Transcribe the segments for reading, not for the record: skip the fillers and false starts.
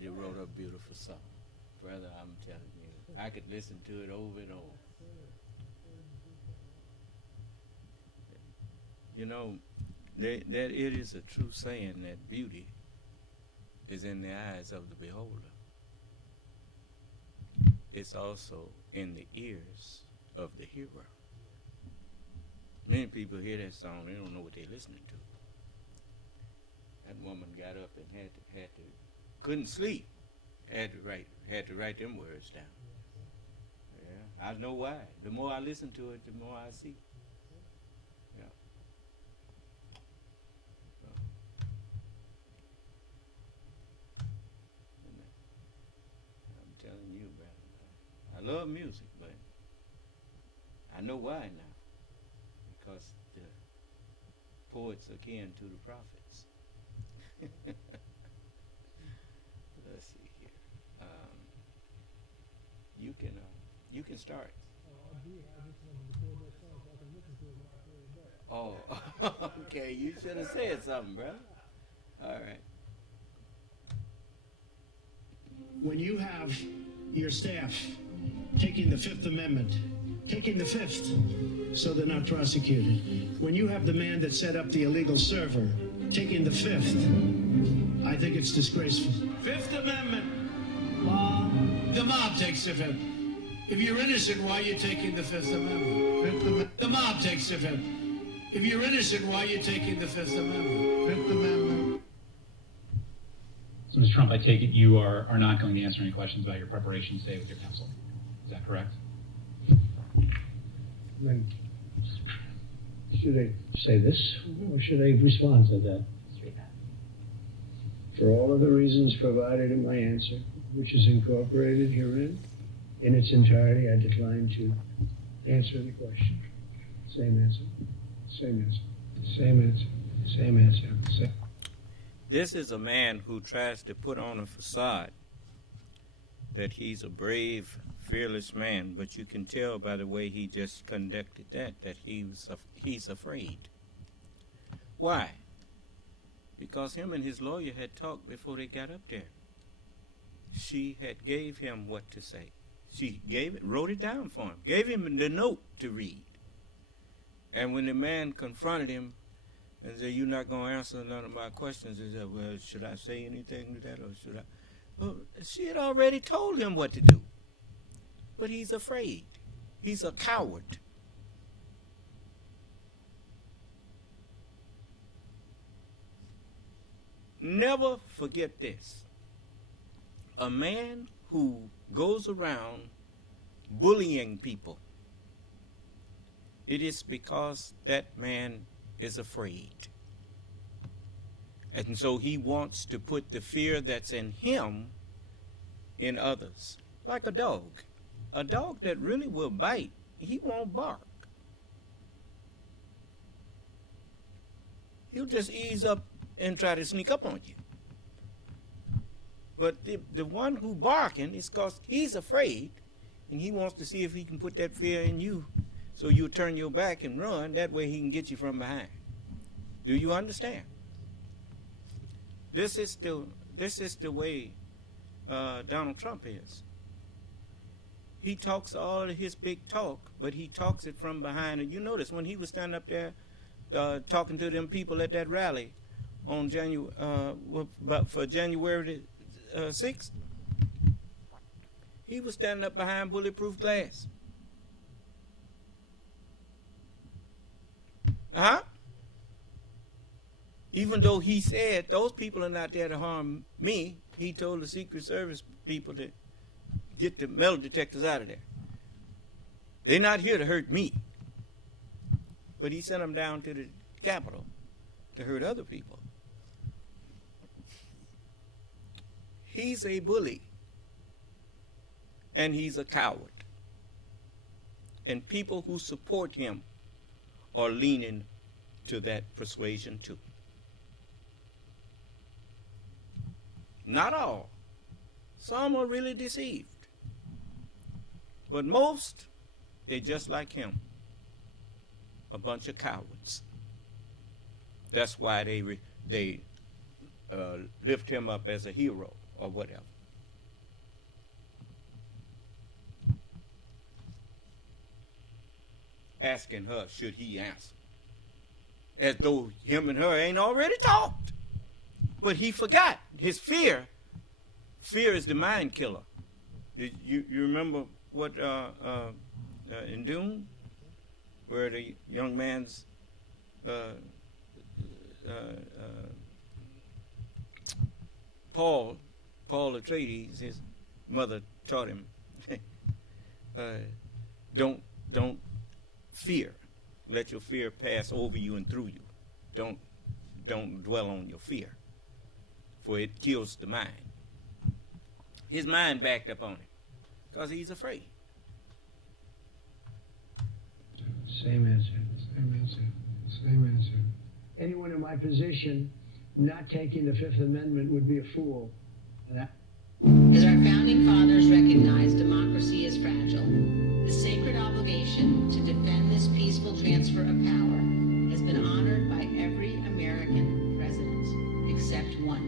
lady wrote a beautiful song. Brother, I'm telling you, I could listen to it over and over. You know, that it is a true saying that beauty is in the eyes of the beholder. It's also in the ears of the hearer. Many people hear that song, they don't know what they're listening to. That woman got up and had to couldn't sleep. Had to write them words down. Yeah, I know why. The more I listen to it, the more I see. Yeah. I'm telling you, brother. I love music, but I know why now. Because the poets are kin to the prophets. Let's see here. You can start. Oh, okay. You should have said something, brother. All right. When you have your staff taking the Fifth Amendment, taking the Fifth, so they're not prosecuted. When you have the man that set up the illegal server taking the Fifth, I think it's disgraceful. Fifth Amendment. Mob. The mob takes the Fifth. If you're innocent, why are you taking the Fifth Amendment? Fifth Amendment. The mob takes the Fifth. If you're innocent, why are you taking the Fifth Amendment? Fifth Amendment. So, Mr. Trump, I take it you are not going to answer any questions about your preparation today with your counsel. Is that correct? Then, should I say this, or should I respond to that? For all of the reasons provided in my answer, which is incorporated herein, in its entirety, I decline to answer the question. Same answer. Same answer. Same answer. Same answer. Same. This is a man who tries to put on a facade that he's a brave, fearless man, but you can tell by the way he just conducted that he's afraid. Why? Because him and his lawyer had talked before they got up there. She had gave him what to say. She wrote it down for him, gave him the note to read. And when the man confronted him and said, "You're not going to answer none of my questions," he said, "Well, should I say anything to that, or should I?" Well, she had already told him what to do. But he's afraid. He's a coward. Never forget this. A man who goes around bullying people, it is because that man is afraid. And so he wants to put the fear that's in him in others. Like a dog. A dog that really will bite, he won't bark. He'll just ease up and try to sneak up on you. But the one who barking is because he's afraid, and he wants to see if he can put that fear in you, so you'll turn your back and run. That way he can get you from behind. Do you understand? This is the way Donald Trump is. He talks all of his big talk, but he talks it from behind. And you notice when he was standing up there talking to them people at that rally on January 6th, he was standing up behind bulletproof glass. Even though he said those people are not there to harm me, he told the Secret Service people to get the metal detectors out of there. They're not here to hurt me. But he sent them down to the Capitol to hurt other people. He's a bully. And he's a coward. And people who support him are leaning to that persuasion too. Not all. Some are really deceived. But most, they're just like him. A bunch of cowards. That's why they lift him up as a hero or whatever. Asking her, should he answer? As though him and her ain't already talked. But he forgot. His fear is the mind killer. Did you remember what in Dune, where the young man's Paul Atreides, his mother taught him, don't fear. Let your fear pass over you and through you. Don't dwell on your fear, for it kills the mind. His mind backed up on it because he's afraid. Same answer. Anyone in my position not taking the Fifth Amendment would be a fool. As our founding fathers recognized, democracy is fragile. The sacred obligation to defend this peaceful transfer of power has been honored by every American president, except one.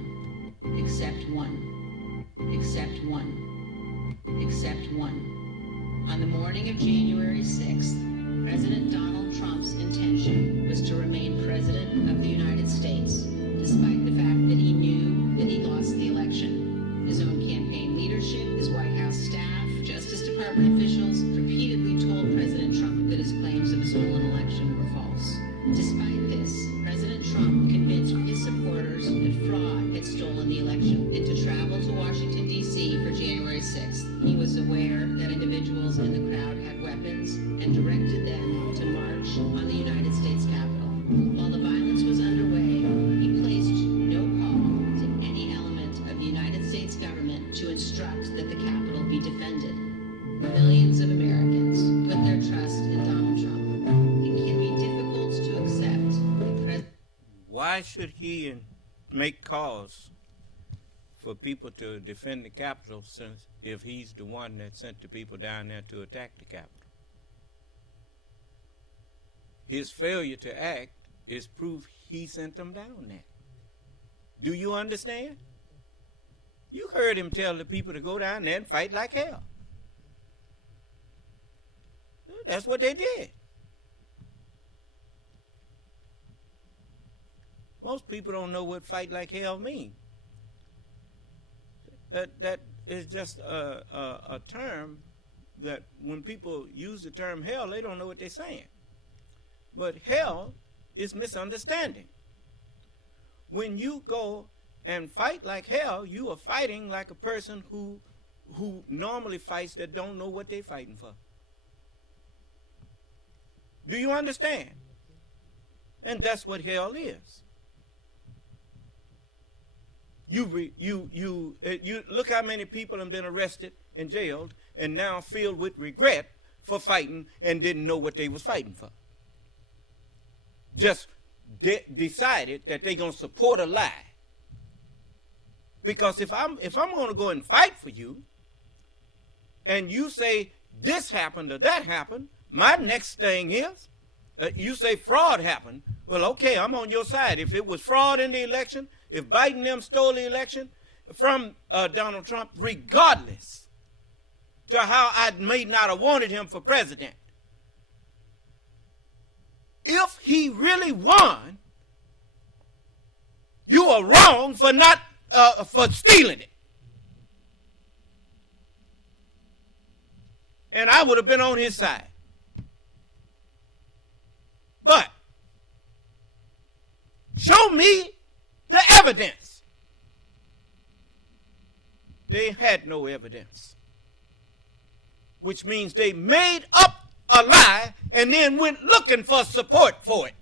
On the morning of January 6th, President Donald Trump's intention was to remain president of the United States, despite the fact that he knew that he lost the election. His own campaign leadership, his White House staff, Justice Department officials repeatedly told President Trump that his claims of a stolen election were false. Despite this, President Trump convinced his supporters that fraud had stolen the election and to travel to Washington, D.C. for January 6th. He was aware that individuals in the crowd had weapons and directed them to march on the United States Capitol. While the violence was underway, he placed no call to any element of the United States government to instruct that the Capitol be defended. Millions of Americans put their trust in Donald Trump. It can be difficult to accept the president. Why should he make calls for people to defend the Capitol, since if he's the one that sent the people down there to attack the Capitol? His failure to act is proof he sent them down there. Do you understand? You heard him tell the people to go down there and fight like hell. That's what they did. Most people don't know what fight like hell means. That is just a term that when people use the term hell, they don't know what they're saying. But hell is misunderstanding. When you go and fight like hell, you are fighting like a person who normally fights that don't know what they're fighting for. Do you understand? And that's what hell is. You look how many people have been arrested and jailed and now filled with regret for fighting and didn't know what they was fighting for. Just decided that they're going to support a lie. Because if I'm going to go and fight for you and you say this happened or that happened, my next thing is you say fraud happened. Well, okay, I'm on your side. If it was fraud in the election, if Biden them stole the election from Donald Trump, regardless to how I may not have wanted him for president, if he really won, you are wrong for not for stealing it. And I would have been on his side. But show me the evidence. They had no evidence, which means they made up a lie and then went looking for support for it.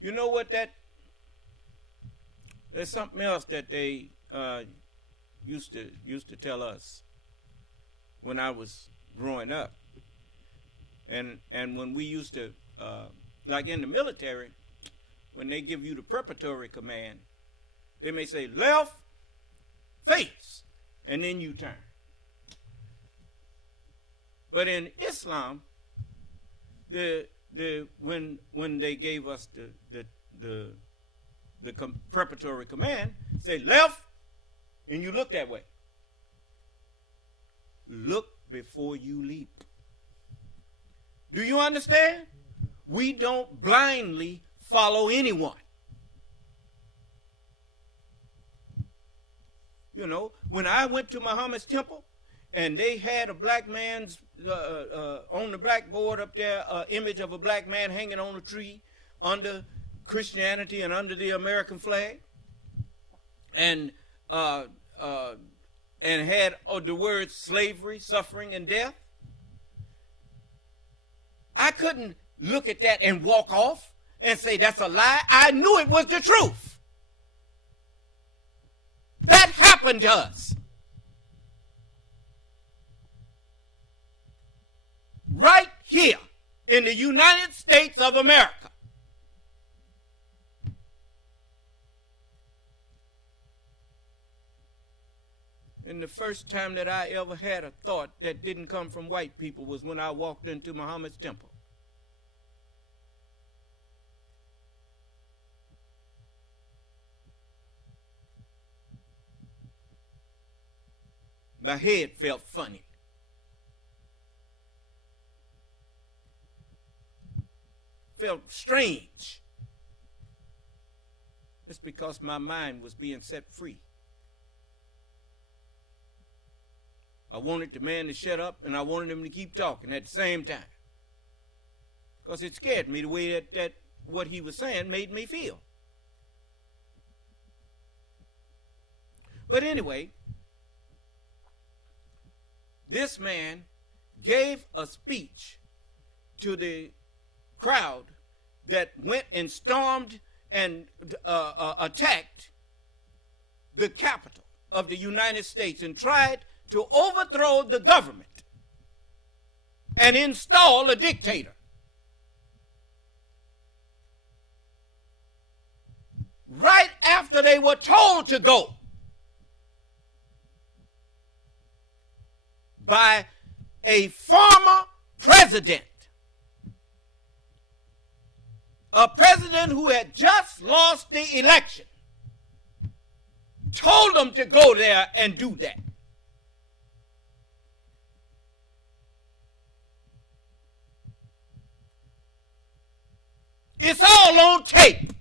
You know what there's something else that they used to tell us when I was growing up. And when we used to, like in the military, when they give you the preparatory command, they may say left, face, and then you turn. But in Islam, when they gave us the preparatory command, say left, and you look that way. Look before you leap. Do you understand? We don't blindly follow anyone. You know, when I went to Muhammad's temple and they had a black man's, on the blackboard up there, image of a black man hanging on a tree under Christianity and under the American flag, and had the words slavery, suffering, and death, I couldn't look at that and walk off and say that's a lie. I knew it was the truth. That happened to us. Right here in the United States of America. And the first time that I ever had a thought that didn't come from white people was when I walked into Muhammad's temple. My head felt funny. Felt strange. It's because my mind was being set free. I wanted the man to shut up, and I wanted him to keep talking at the same time. Because it scared me the way that what he was saying made me feel. But anyway, this man gave a speech to the crowd that went and stormed and attacked the Capitol of the United States and tried to overthrow the government and install a dictator. Right after they were told to go by a former president, a president who had just lost the election, told them to go there and do that. It's all on tape.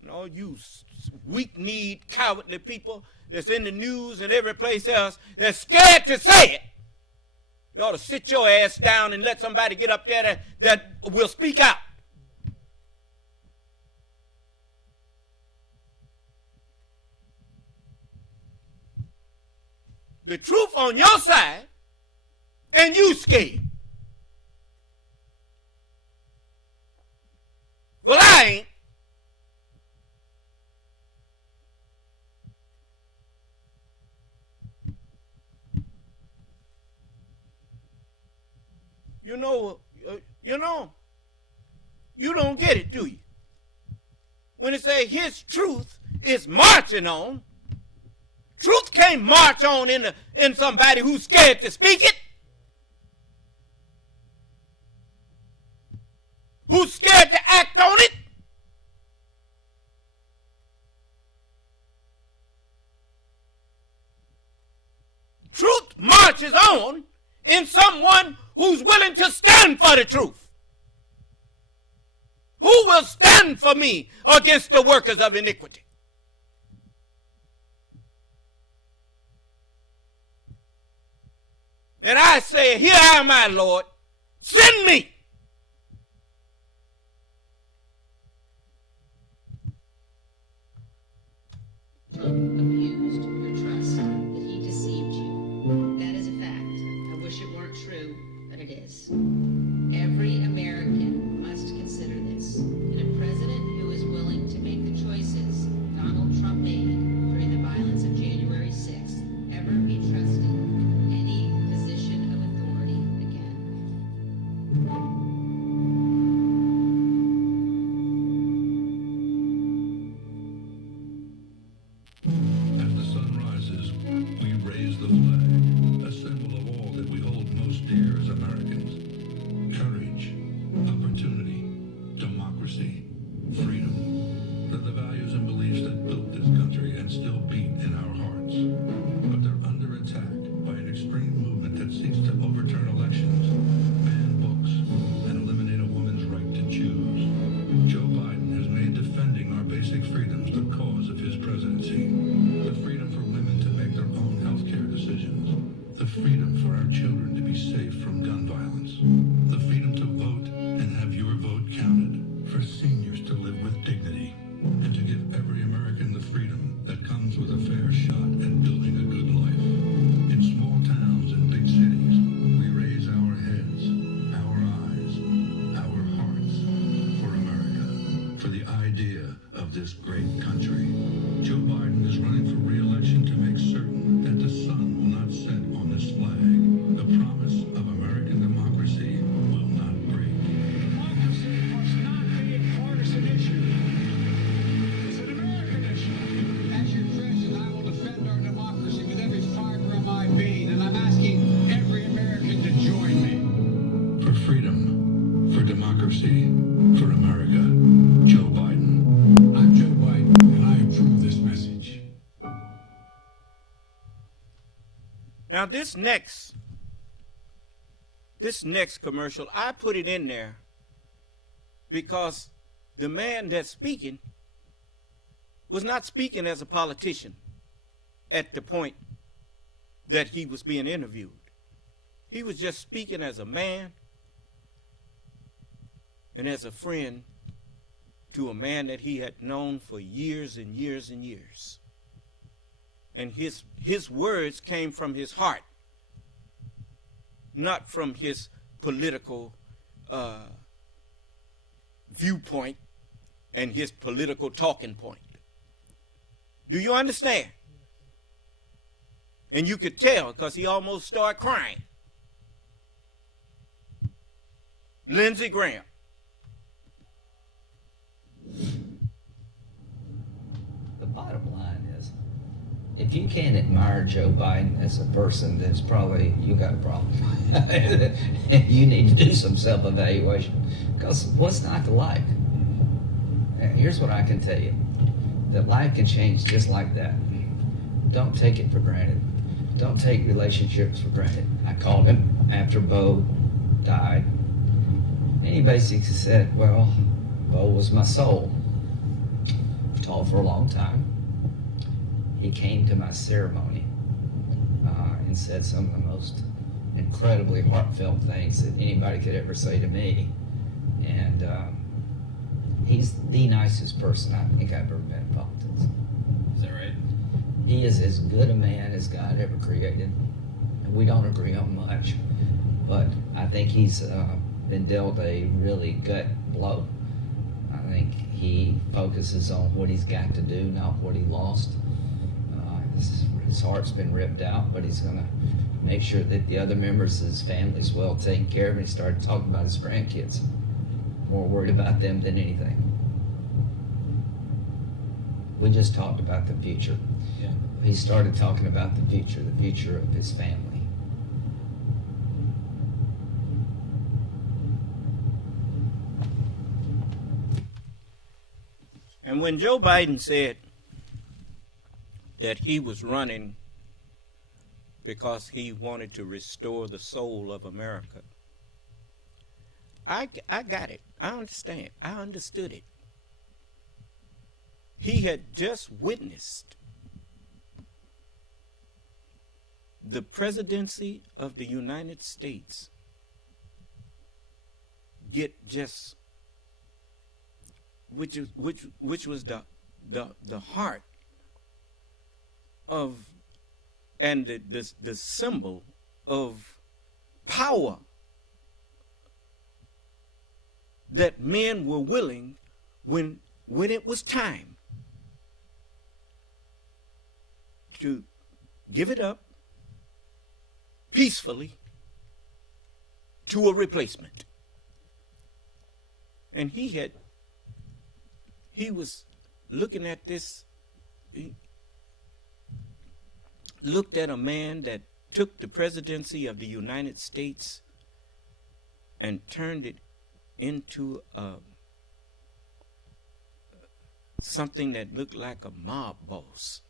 And all you weak-kneed, cowardly people that's in the news and every place else that's scared to say it, you ought to sit your ass down and let somebody get up there that will speak out. The truth on your side, and you scared. Well, I ain't. You don't get it, do you? When it says his truth is marching on, truth can't march on in somebody who's scared to speak it. Who's scared to act on it. Truth marches on in someone who's willing to stand for the truth. Who will stand for me against the workers of iniquity? And I say, here am I, Lord. Send me. Trump abused your trust, that he deceived you. That is a fact. I wish it weren't true, but it is. Every American must consider this. And a president who is willing to make the choices Donald Trump made during the violence of January 6th ever be trusted in any position of authority again. for the idea of this great country. Joe Biden is running for re-election to make certain that the sun will not set on this flag. The promise of American democracy will not break. Democracy must not be a partisan issue. It's an American issue. As your president, I will defend our democracy with every fiber of my being, and I'm asking every American to join me. For freedom, for democracy, for America, Joe Biden. I'm Joe Biden, and I approve this message. Now this next commercial, I put it in there because the man that's speaking was not speaking as a politician at the point that he was being interviewed. He was just speaking as a man and as a friend to a man that he had known for years and years and years. And his words came from his heart, not from his political viewpoint and his political talking point. Do you understand? And you could tell because he almost started crying. Lindsey Graham. The bottom line is, if you can't admire Joe Biden as a person, then it's probably you got a problem. You need to do some self-evaluation, because what's not to like? And here's what I can tell you, that life can change just like that. Don't take it for granted. Don't take relationships for granted. I called him after Bo died, and he basically said, well, Bo was my soul. We've talked for a long time. He came to my ceremony and said some of the most incredibly heartfelt things that anybody could ever say to me. And he's the nicest person I think I've ever met in politics. Is that right? He is as good a man as God ever created. And we don't agree on much, but I think he's been dealt a really gut blow. I think he focuses on what he's got to do, not what he lost. His heart's been ripped out, but he's going to make sure that the other members of his family is well taken care of. And he started talking about his grandkids. More worried about them than anything. We just talked about the future. Yeah. He started talking about the future of his family. And when Joe Biden said that he was running because he wanted to restore the soul of America, I got it. I understand. I understood it. He had just witnessed the presidency of the United States get just, which was the heart of and the symbol of power that men were willing when it was time to give it up peacefully to a replacement. And he was looking at this, he looked at a man that took the presidency of the United States and turned it into something that looked like a mob boss.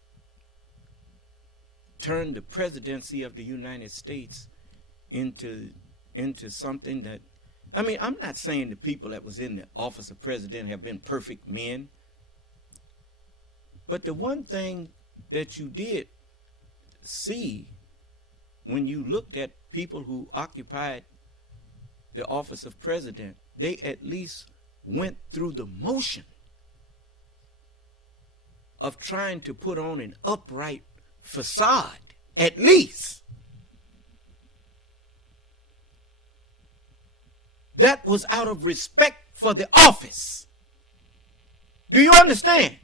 Turned the presidency of the United States into something that, I mean, I'm not saying the people that was in the office of president have been perfect men, but the one thing that you did see when you looked at people who occupied the office of president, they at least went through the motion of trying to put on an upright facade, at least. That was out of respect for the office. Do you understand?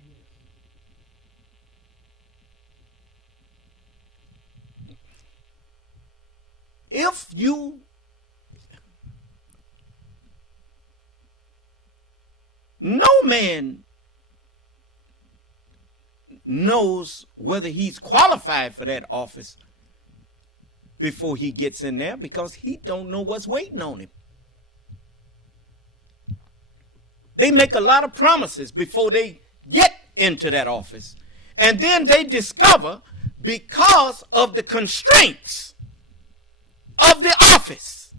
If you no man knows whether he's qualified for that office before he gets in there, because he don't know what's waiting on him. They make a lot of promises before they get into that office. And then they discover, because of the constraints of the office.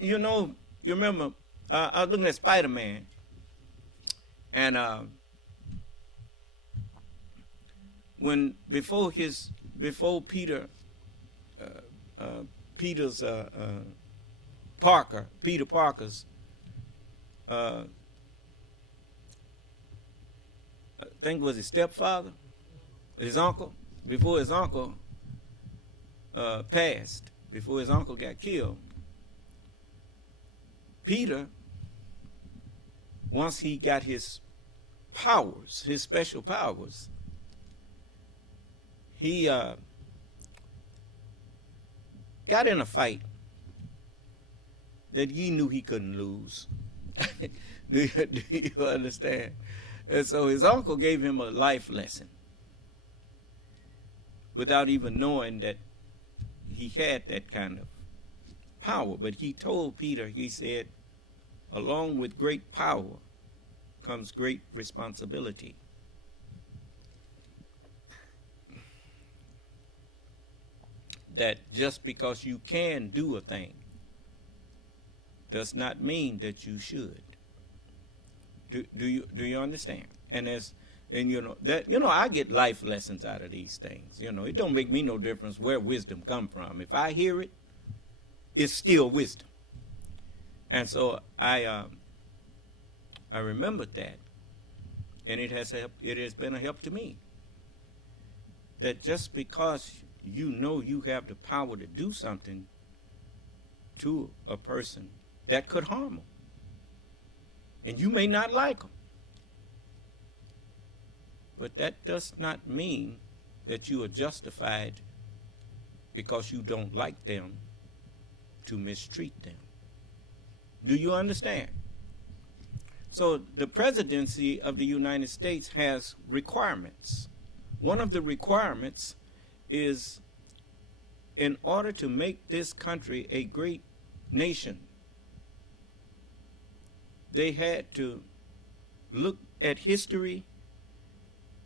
You know, you remember, I was looking at Spider-Man, and before Peter Parker's I think it was his stepfather, his uncle, before his uncle passed, before his uncle got killed, Peter, once he got his powers, his special powers, he got in a fight that he knew he couldn't lose. do you understand? And so his uncle gave him a life lesson without even knowing that he had that kind of power. But he told Peter, he said, along with great power comes great responsibility. That just because you can do a thing does not mean that you should. Do you understand? And I get life lessons out of these things. It don't make me no difference where wisdom come from. If I hear it, it's still wisdom. And so I remembered that, and it has been a help to me. That just because you know you have the power to do something to a person that could harm them, and you may not like them, but that does not mean that you are justified, because you don't like them, to mistreat them. Do you understand? So the presidency of the United States has requirements. One of the requirements is, in order to make this country a great nation, they had to look at history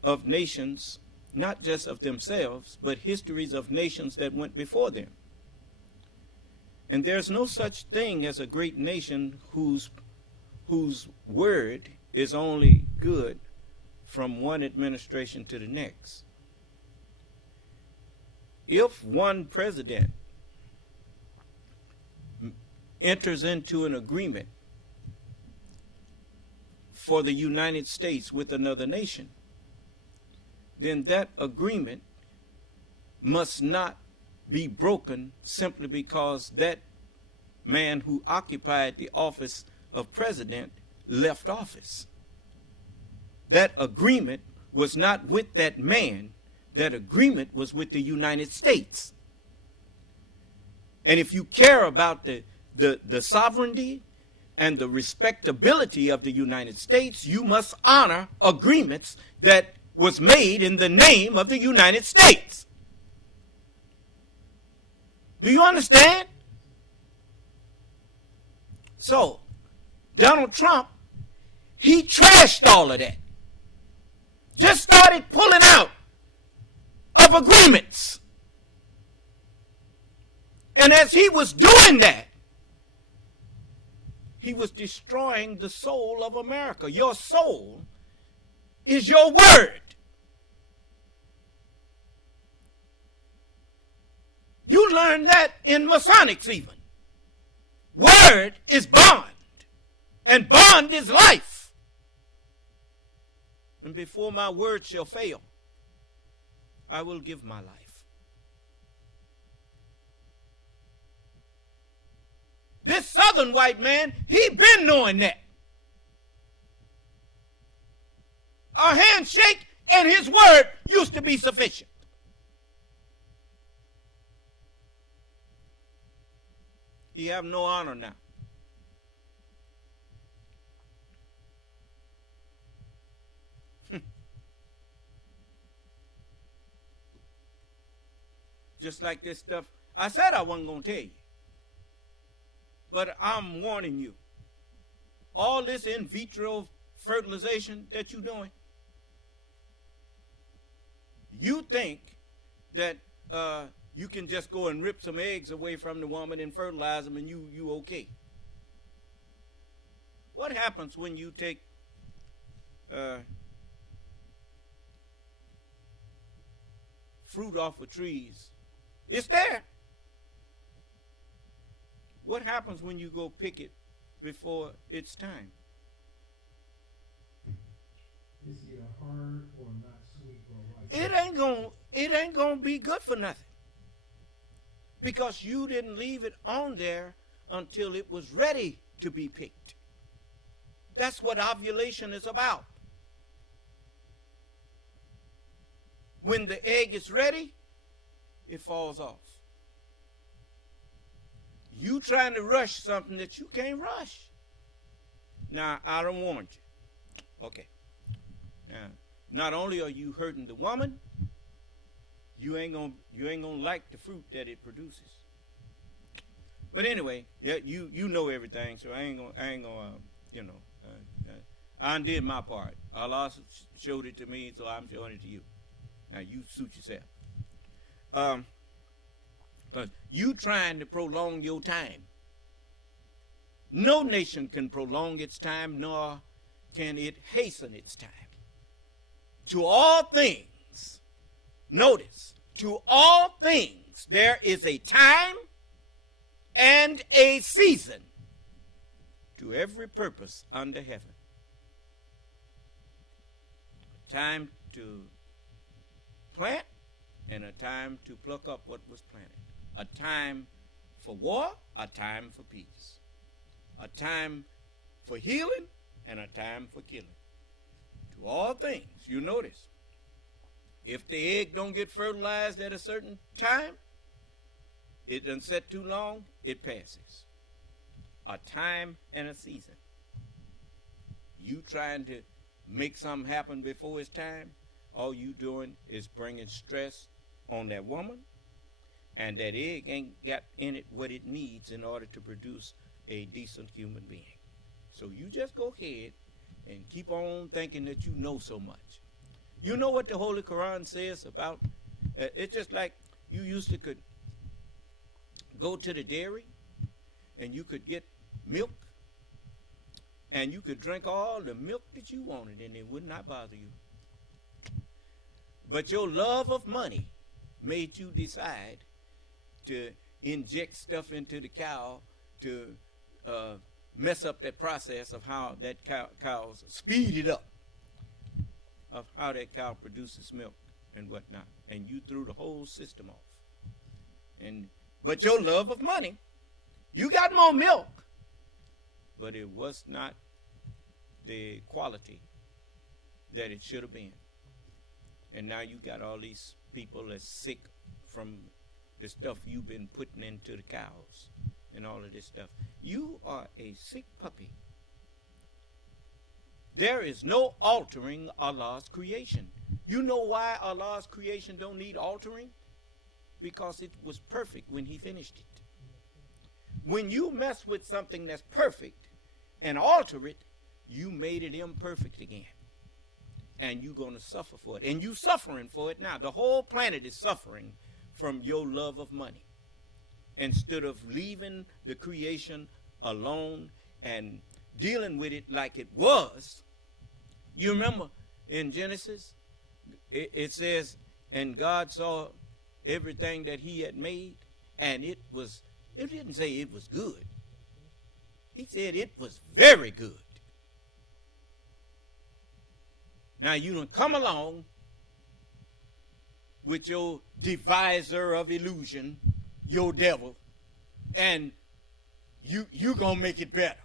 of nations, not just of themselves, but histories of nations that went before them. And there's no such thing as a great nation whose word is only good from one administration to the next. If one president enters into an agreement for the United States with another nation, then that agreement must not be broken simply because that man who occupied the office of president left office. That agreement was not with that man. That agreement was with the United States. And if you care about the sovereignty and the respectability of the United States, you must honor agreements that was made in the name of the United States. Do you understand? So, Donald Trump, he trashed all of that. Just started pulling out of agreements. And as he was doing that, he was destroying the soul of America. Your soul is your word. You learn that in Masonics even. Word is bond, and bond is life. And before my word shall fail, I will give my life. This southern white man, he been knowing that. A handshake and his word used to be sufficient. He have no honor now. Just like this stuff. I said I wasn't going to tell you. But I'm warning you. All this in vitro fertilization that you're doing, you think that you can just go and rip some eggs away from the woman and fertilize them and you okay. What happens when you take fruit off of trees? It's there. What happens when you go pick it before it's time? Is it a hard or not sweet or right? It ain't gonna be good for nothing. Because you didn't leave it on there until it was ready to be picked. That's what ovulation is about. When the egg is ready, it falls off. You trying to rush something that you can't rush. Now, I done warned you. Okay. Now, not only are you hurting the woman, you ain't gonna like the fruit that it produces. But anyway, yeah, you know everything, so I ain't gonna I undid my part. Allah showed it to me, so I'm showing it to you. Now you suit yourself. Because you trying to prolong your time. No nation can prolong its time, nor can it hasten its time. To all things, notice, to all things there is a time and a season to every purpose under heaven. A time to plant and a time to pluck up what was planted. A time for war, a time for peace. A time for healing and a time for killing. To all things, you notice, if the egg don't get fertilized at a certain time, it done set too long, it passes. A time and a season. You trying to make something happen before it's time, all you doing is bringing stress on that woman, and that egg ain't got in it what it needs in order to produce a decent human being. So you just go ahead and keep on thinking that you know so much. You know what the Holy Quran says about, it's just like you used to could go to the dairy and you could get milk and you could drink all the milk that you wanted and it would not bother you. But your love of money made you decide to inject stuff into the cow to mess up that process of how that cow's speed it up, of how that cow produces milk and whatnot, and you threw the whole system off. But your love of money, you got more milk, but it was not the quality that it should have been. And now you got all these people that's sick from the stuff you've been putting into the cows and all of this stuff. You are a sick puppy. There is no altering Allah's creation. You know why Allah's creation don't need altering? Because it was perfect when he finished it. When you mess with something that's perfect and alter it, you made it imperfect again. And you're going to suffer for it. And you're suffering for it now. The whole planet is suffering from your love of money. Instead of leaving the creation alone and dealing with it like it was. You remember in Genesis, it says, and God saw everything that he had made, and it didn't say it was good. He said it was very good. Now you don't come along with your deviser of illusion, your devil, and you gonna make it better.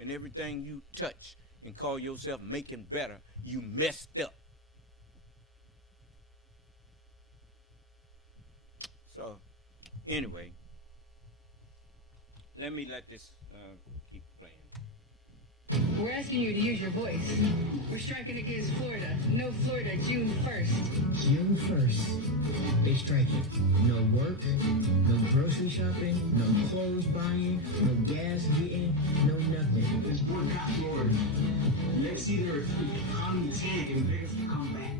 And everything you touch and call yourself making better, you messed up. So, anyway, let this keep playing. We're asking you to use your voice. We're striking against Florida. No Florida, June 1st. June 1st, they strike it. No work, no grocery shopping, no clothes buying, no gas getting, no nothing. It's boycott Florida. Let's see their economy tank and beg us to come back.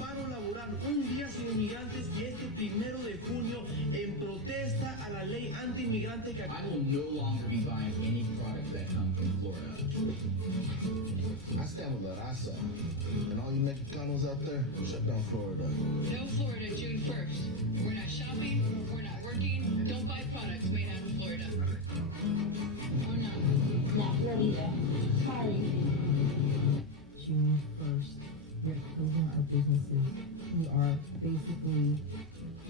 Paro laboral un día sin inmigrantes este 1 de junio en protesta a la ley anti-inmigrante que... I will no longer be buying any products that come from Florida. I stand with La Raza. And all you Mexicanos out there, shut down Florida. No Florida, June 1st. We're not shopping. We're not working. Don't buy products made out of Florida. Oh, no. Not Florida. Sorry. June 1st, we're closing our businesses. We are basically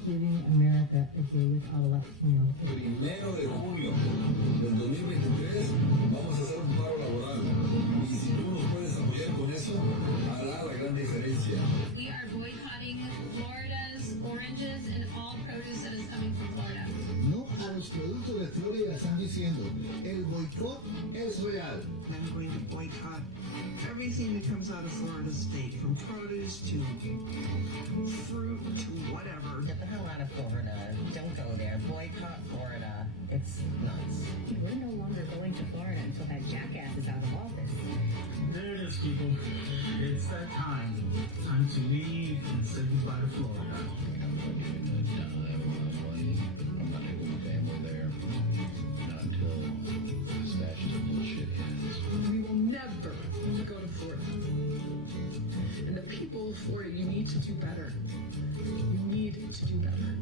giving America a day without a Latino. 1 de junio del 2023 vamos a hacer un paro laboral. Y si tú nos puedes apoyar con eso, hará la gran diferencia. We are boycotting Florida's oranges and all produce that is coming from Florida. No a los productos de Florida están diciendo, el boicot es real. I'm going to boycott everything that comes out of Florida State, from produce to fruit to whatever. Get the hell out of Florida. Don't go there. Boycott Florida. It's nuts. We're no longer going to Florida until that jackass is out of office. There it is, people. It's that time. Time to leave and say goodbye to Florida. I'm not giving a dime of my money. I'm not taking my family there. Not until this fascist bullshit ends. We will never go to Florida. And the people of Florida, you need to do better. You need to do better.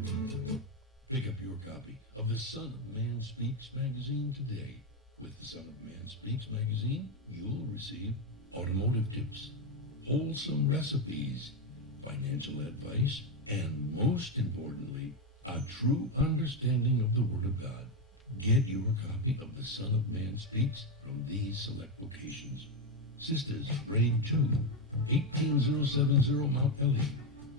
Pick up your copy of The Son of Man Speaks magazine today. With The Son of Man Speaks magazine, you'll receive automotive tips, wholesome recipes, financial advice, and most importantly, a true understanding of the Word of God. Get your copy of The Son of Man Speaks from these select locations. Sisters Brave 2, 18070 Mount Elliott,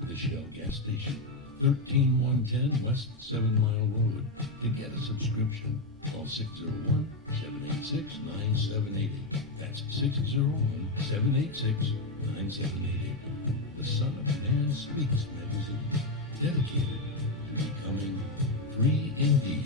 the Shell gas station, 13110 West 7 Mile Road. To get a subscription, call 601-786-9788. That's 601-786-9788. The Son of Man Speaks magazine, dedicated to becoming free indeed.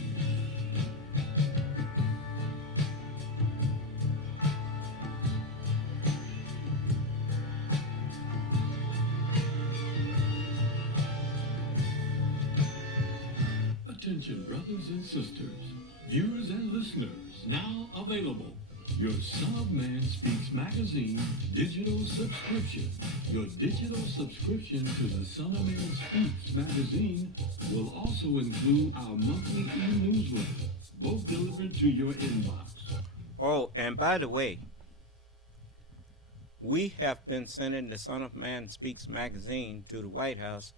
Attention, brothers and sisters, viewers and listeners, now available. Your Son of Man Speaks magazine digital subscription. Your digital subscription to the Son of Man Speaks magazine will also include our monthly e-newsletter, both delivered to your inbox. Oh, and by the way, we have been sending the Son of Man Speaks magazine to the White House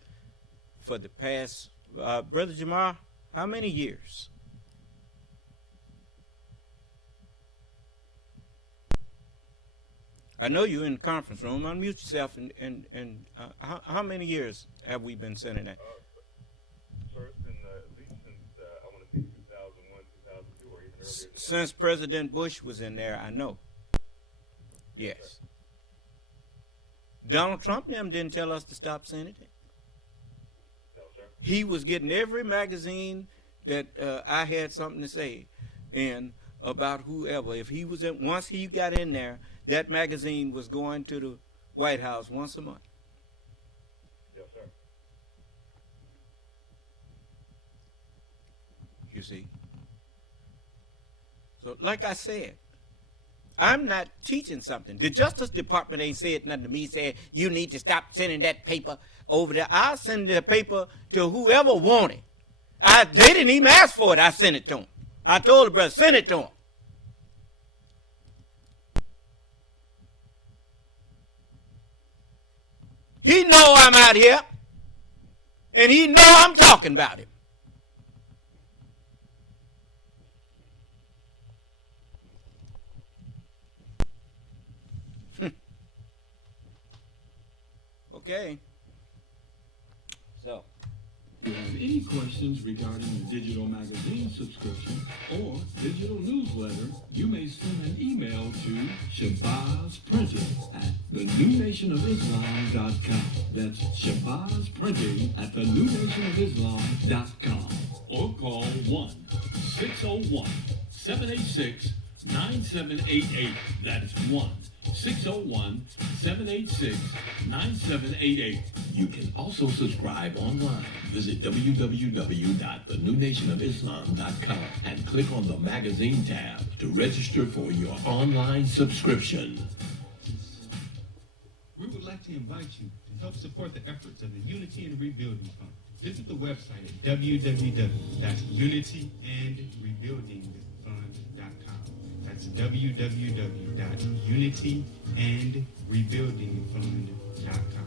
for the past, Brother Jamar, how many years? I know you're in the conference room. Unmute yourself and how many years have we been sending that? Sir, it's been at least since, I want to say 2001, 2002, or even earlier. Since President Bush was in there, I know. Yes. Donald Trump and them didn't tell us to stop sending it. No, sir. He was getting every magazine that I had something to say in about whoever. If he was in, once he got in there, that magazine was going to the White House once a month. Yes, sir. You see. So, like I said, I'm not teaching something. The Justice Department ain't said nothing to me, saying you need to stop sending that paper over there. I'll send the paper to whoever wanted. They didn't even ask for it. I sent it to them. I told the brother, send it to him. He know I'm out here, and he know I'm talking about him. Okay. So. If you have any questions regarding the digital magazine subscription or digital newsletter, you may send an email to ShabazPrinting at thenewnationofislam.com. That's ShabazPrinting@thenewnationofislam.com. Or call 1-601-786-9788. That's 1-601-786-9788. You can also subscribe online. Visit www.thenewnationofislam.com and click on the magazine tab to register for your online subscription. We would like to invite you to help support the efforts of the Unity and Rebuilding Fund. Visit the website at www.unityandrebuildingfund.com. That's www.unityandrebuildingfund.com.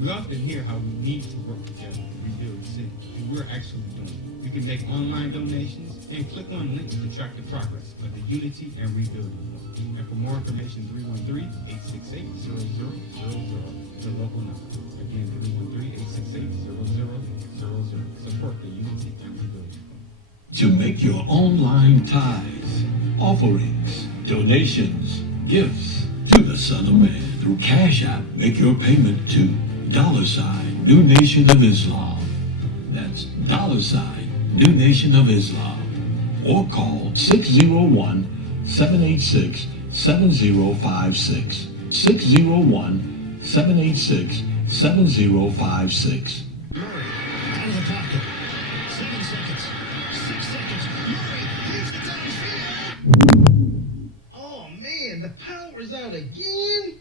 We often hear how we need to work together to rebuild the city, and we're actually doing it. You can make online donations and click on links to track the progress of the Unity and Rebuilding Fund. And for more information, 313-868-0000, the local number. Again, 313-868-0000. Support the Unity and Rebuilding Fund. To make your online tithes, offerings, donations, gifts to the Son of Man through Cash App, make your payment to $New Nation of Islam. That's $New Nation of Islam. Or call 601-786-7056. 601-786-7056. Murray, out of the pocket. 7 seconds. 6 seconds. Murray, here's the downfield. Oh man, the power's out again.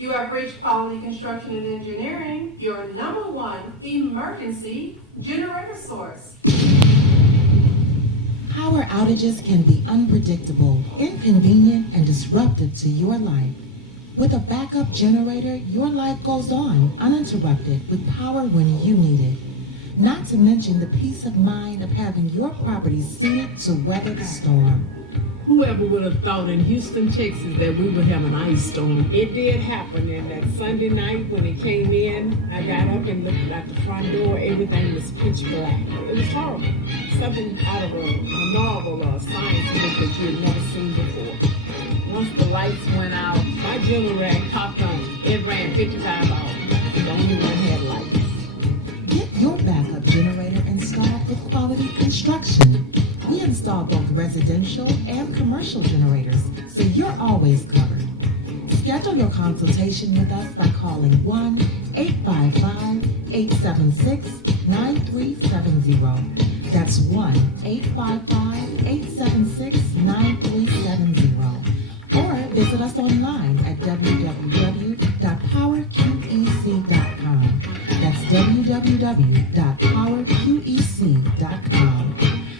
You have reached Quality Construction and Engineering, your #1 emergency generator source. Power outages can be unpredictable, inconvenient, and disruptive to your life. With a backup generator, your life goes on uninterrupted with power when you need it. Not to mention the peace of mind of having your property suited to weather the storm. Whoever would have thought in Houston, Texas, that we would have an ice storm? It did happen, and that Sunday night when it came in, I got up and looked at the front door. Everything was pitch black. It was horrible. Something out of a novel or a science book that you had never seen before. Once the lights went out, my generator popped on. It ran 55 hours. The only one had lights. Get your backup generator installed with Quality Construction. We install both residential and commercial generators, so you're always covered. Schedule your consultation with us by calling 1-855-876-9370. That's 1-855-876-9370. Or visit us online at www.powerqec.com. That's www.powerqec.com.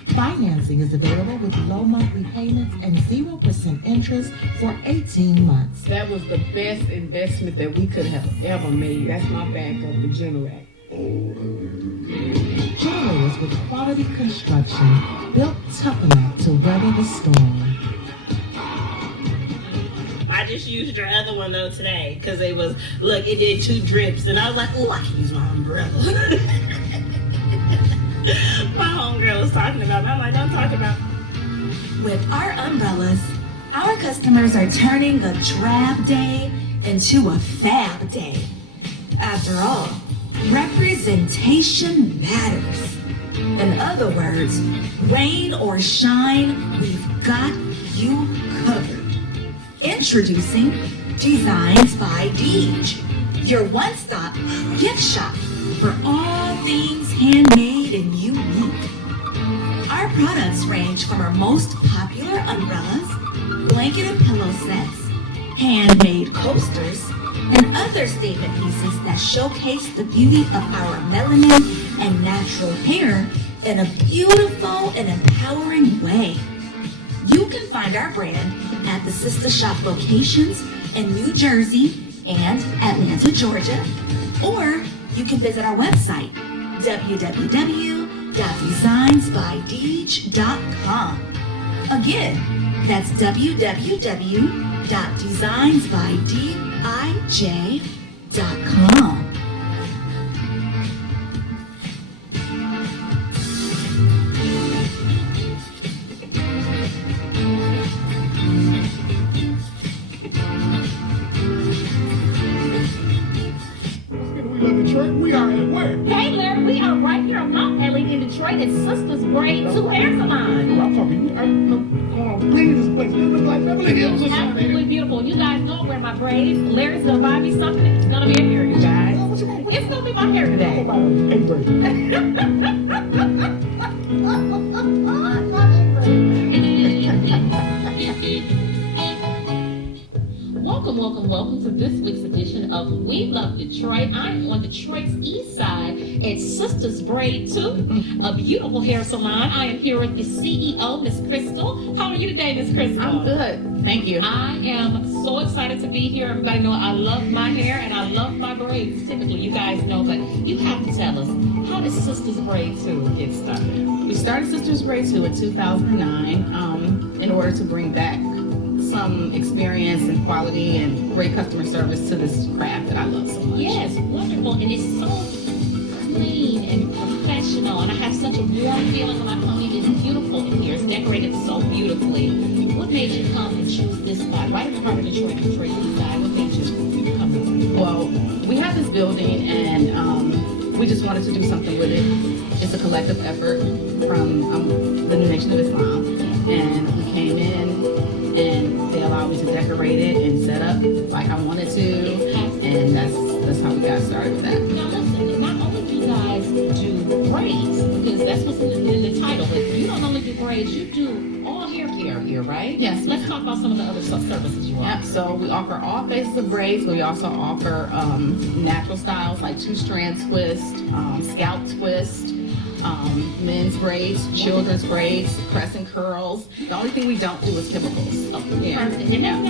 Financing is available with low monthly payments and 0% interest for 18 months. That was the best investment that we could have ever made. That's my backup, the generator. Generators with Quality Construction, built tough enough to weather the storm. I just used your other one though today because it did 2 drips, and I was like, oh, I can use my umbrella. My homegirl was talking about me. I'm like, don't talk about me. With our umbrellas, our customers are turning a drab day into a fab day. After all, representation matters. In other words, rain or shine, we've got you covered. Introducing Designs by Deej, your one-stop gift shop for all things handmade and unique. Our products range from our most popular umbrellas, blanket and pillow sets, handmade coasters, and other statement pieces that showcase the beauty of our melanin and natural hair in a beautiful and empowering way. You can find our brand at the sister shop locations in New Jersey and Atlanta, Georgia, or you can visit our website, www.designsbydeej.com. Again, that's www.designsbydeej.com. www.livestreaming.ij.com. We love Detroit. We are at work. Hey, Larry, we are right here on Mount Ellie in Detroit at Sisters Braid 2 Hair Salon. I'm talking. I'm cleaning this place. It looks like Beverly Hills or something. Absolutely beautiful. You guys know I wear my braids. Larry's gonna buy me something. It's gonna be a hair, you guys. It's gonna be my hair today. Welcome to this week's edition of We Love Detroit. I'm on Detroit's east side at Sisters Braid 2, a beautiful hair salon. I am here with the CEO, Miss Crystal. How are you today, Miss Crystal? I'm good. Thank you. I am so excited to be here. Everybody know I love my hair and I love my braids. Typically, you guys know, but you have to tell us, how did Sisters Braid 2 get started? We started Sisters Braid 2 in 2009 in order to bring back some experience and quality and great customer service to this craft that I love so much. Yes, wonderful. And it's so clean and professional. And I have such a warm feeling when I come in. It's beautiful in here. It's decorated so beautifully. What made you come and choose this spot? Right in the heart of Detroit, Detroit East Side. What made you come in? Well, we have this building and we just wanted to do something with it. It's a collective effort from the New Nation of Islam. And we came in and they allowed me to decorate it and set up like I wanted to, and that's how we got started with that. Now listen, not only do you guys do braids, because that's what's in the title, but you don't only do braids, you do all hair care here, right? Yes. Let's talk about some of the other services you offer. Yeah, so we offer all phases of braids. We also offer natural styles like 2-strand twist, scalp twist, men's braids, children's braids, crescent curls. The only thing we don't do is chemicals. Oh, yeah. Perfect. And that's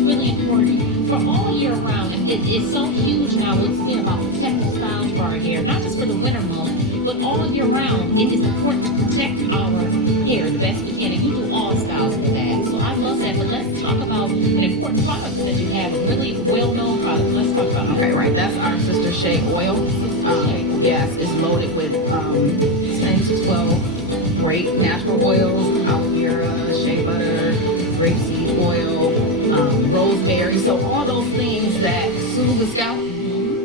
really important for all year round. And it's so huge now. It's being about protective styles for our hair, not just for the winter months, but all year round. It is important to protect our hair the best we can. And you do all styles with that. So I love that. But let's talk about an important product that you have, a really well-known product. Let's talk about it. Okay, right. That's our Sister Shea oil. Yes, it's loaded with 10 to 12 great natural oils, aloe vera, shea butter, grapeseed oil, rosemary. So all those things that soothe the scalp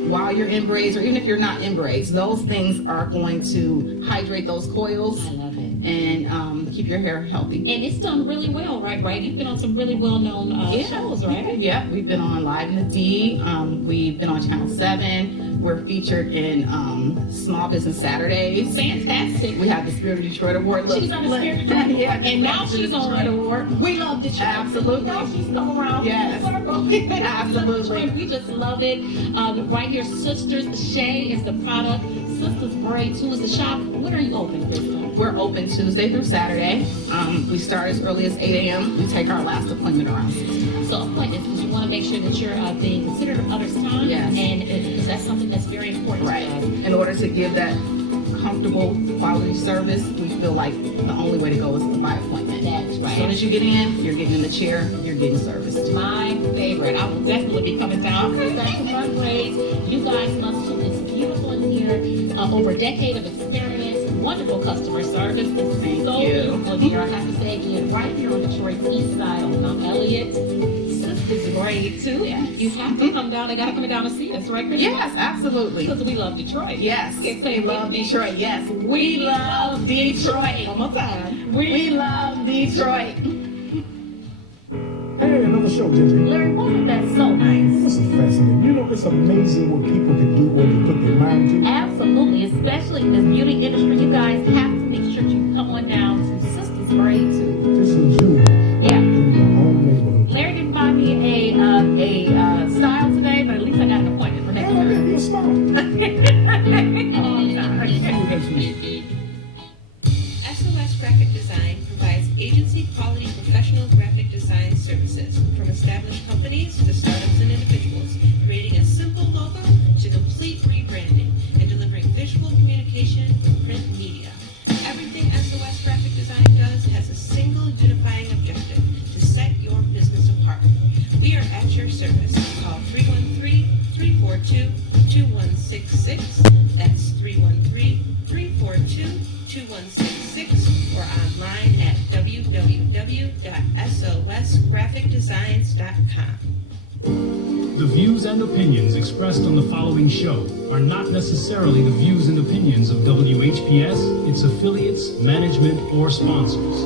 while you're in braids, or even if you're not in braids, those things are going to hydrate those coils. I love it. And keep your hair healthy. And it's done really well, right? You've been on some really well-known shows, right? Yeah, we've been on Live in the D. We've been on Channel 7. We're featured in Small Business Saturdays. Fantastic. We have the Spirit of Detroit Award. She's on the Spirit of Detroit Award. And now she's on Detroit Award. We Love Detroit. Absolutely. Now she's come around. Yes. Absolutely. We just love it. Right here, Sisters Shea is the product. Sisters Braid 2 is the shop. When are you open, Crystal? We're open Tuesday through Saturday. We start as early as 8 a.m. We take our last appointment around 6 p.m. So appointments, because you want to make sure that you're being considerate of others' time. Yes. And because that's something that's very important right. to us. In order to give that comfortable quality service, we feel like the only way to go is by appointment. That's right. As soon as you get in, you're getting in the chair, you're getting serviced. My favorite. I will definitely be coming down. Back to my braids. You guys must too. It's beautiful in here. Over a decade of experience. Wonderful customer service. It's so beautiful here. I have to say again, right here on Detroit's east side on Mount Elliott. Sisters Braid 2. Yes. You have to come down. They got to come down and see us, right, Crystal? Yes, absolutely. Because we love Detroit. Yes. We love Detroit. Yes. We love Detroit. One more time. We love Detroit. Hey, another show, Ginger. Larry, wasn't that so nice? This is fascinating. You know, it's amazing what people can do when they put their mind to. Absolutely, especially in this beauty industry. You guys have to make sure you come on down to Sisters Braid 2. This is you. Yeah. In your own neighborhood. Larry didn't buy me a style today, but at least I got an appointment for next time. Yeah, you're smart. SOS Graphic Design provides agency quality professional graphic design services from established companies to startups and individuals, creating a simple logo to complete rebranding and delivering visual communication with print 2166 or online at www.sosgraphicdesigns.com. The views and opinions expressed on the following show are not necessarily the views and opinions of WHPS, its affiliates, management, or sponsors.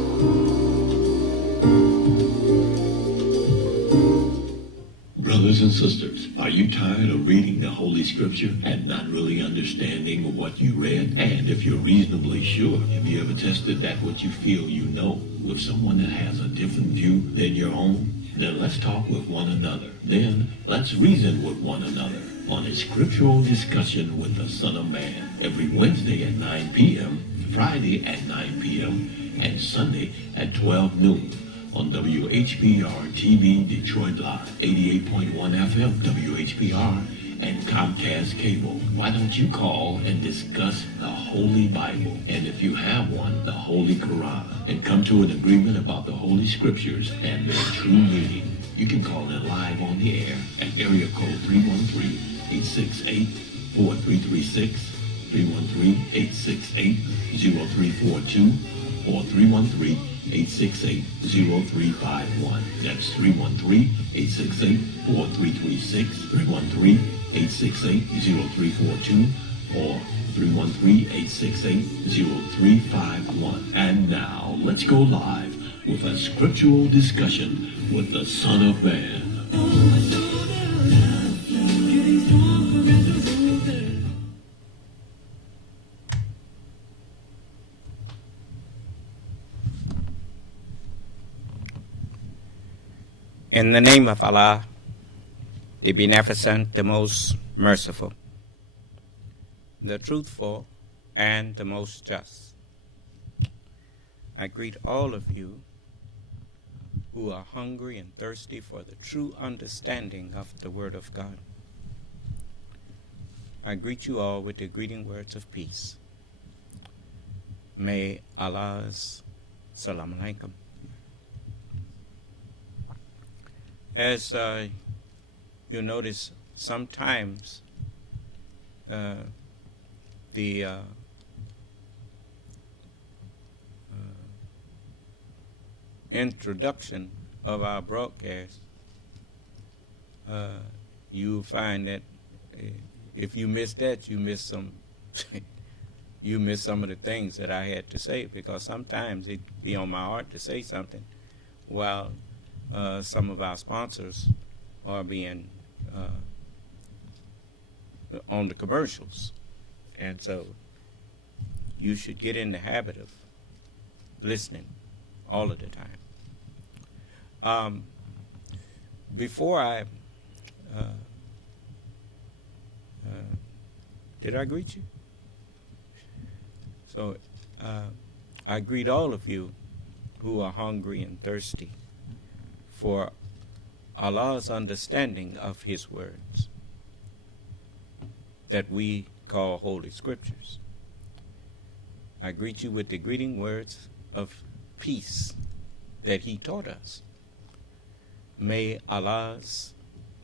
Brothers and sisters, are you tired of reading the Holy Scripture and not really understanding what you read? And if you're reasonably sure, have you ever tested that what you feel you know with someone that has a different view than your own? Then let's talk with one another. Then let's reason with one another on a Scriptural Discussion with the Son of Man every Wednesday at 9 p.m., Friday at 9 p.m., and Sunday at 12 noon. On WHPR TV Detroit Live, 88.1 FM WHPR, and Comcast Cable. Why don't you call and discuss the Holy Bible, and if you have one, the Holy Quran, and come to an agreement about the Holy Scriptures and their true meaning? You can call in live on the air at area code 313-868-4336, 313-868-0342, or 313-868-0351. That's 313-868-4336, 313-868-0342, or 313-868-0351. And now, let's go live with a Scriptural Discussion with the Son of Man. In the name of Allah, the Beneficent, the Most Merciful, the Truthful, and the Most Just, I greet all of you who are hungry and thirsty for the true understanding of the Word of God. I greet you all with the greeting words of peace. May Allah's Salam Alaikum. As you notice, sometimes the introduction of our broadcast, you find that if you miss that, you miss some you miss some of the things that I had to say, because sometimes it be on my heart to say something while some of our sponsors are being on the commercials. And so you should get in the habit of listening all of the time. Before I did I greet you? So I greet all of you who are hungry and thirsty for Allah's understanding of His words that we call Holy Scriptures. I greet you with the greeting words of peace that He taught us. May Allah's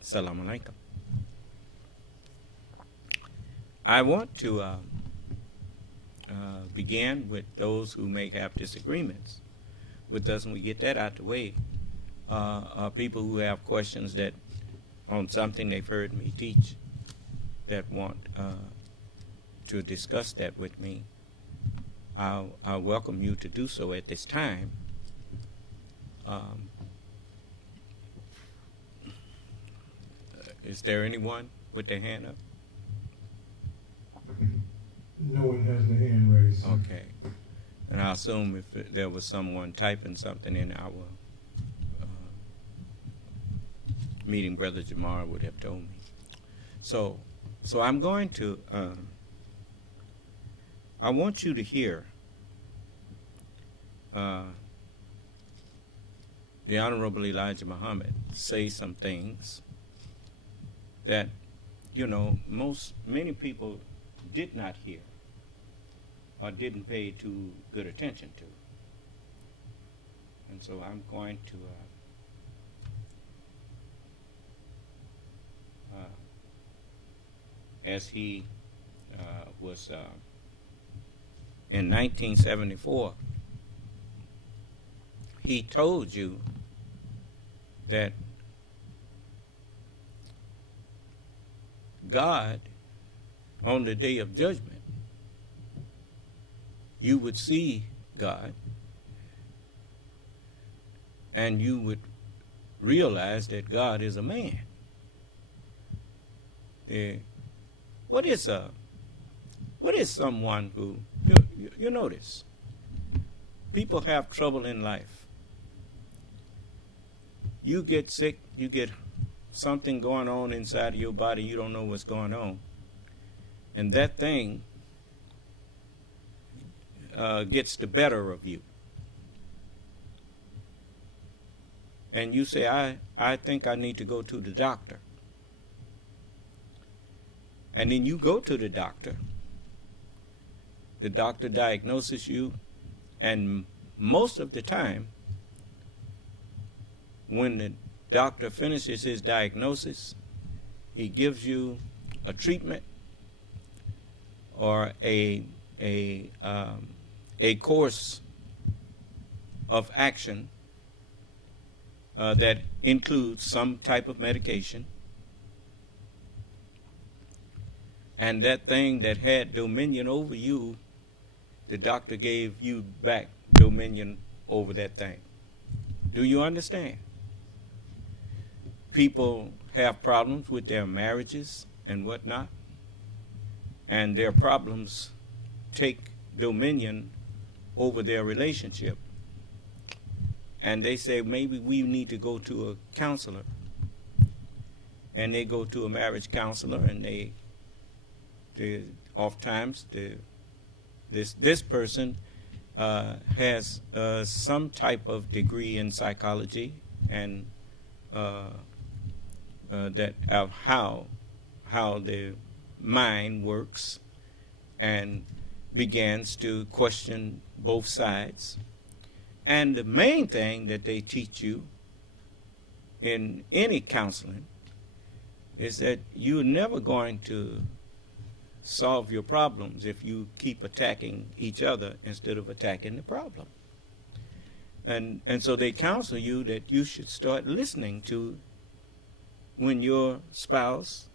Salam Alaikum. I want to begin with those who may have disagreements with us, and we get that out the way. People who have questions that on something they've heard me teach that want to discuss that with me. I welcome you to do so at this time. Is there anyone with their hand up? No one has the hand raised. Okay. And I assume if there was someone typing something in our meeting, Brother Jamar would have told me. So I'm going to, I want you to hear the Honorable Elijah Muhammad say some things that, many people did not hear or didn't pay too good attention to. And so I'm going to as he was in 1974, he told you that God, on the day of judgment, you would see God and you would realize that God is a man. What is someone who, you notice, people have trouble in life. You get sick, you get something going on inside of your body, you don't know what's going on. And that thing gets the better of you. And you say, I think I need to go to the doctor. And then you go to the doctor diagnoses you, and most of the time, when the doctor finishes his diagnosis, he gives you a treatment or a course of action that includes some type of medication. And that thing that had dominion over you, the doctor gave you back dominion over that thing. Do you understand? People have problems with their marriages and whatnot, and their problems take dominion over their relationship. And they say, maybe we need to go to a counselor. And they go to a marriage counselor, and oftentimes this person has some type of degree in psychology and that of how the mind works, and begins to question both sides. And the main thing that they teach you in any counseling is that you're never going to solve your problems if you keep attacking each other instead of attacking the problem. And so they counsel you that you should start listening to when your spouse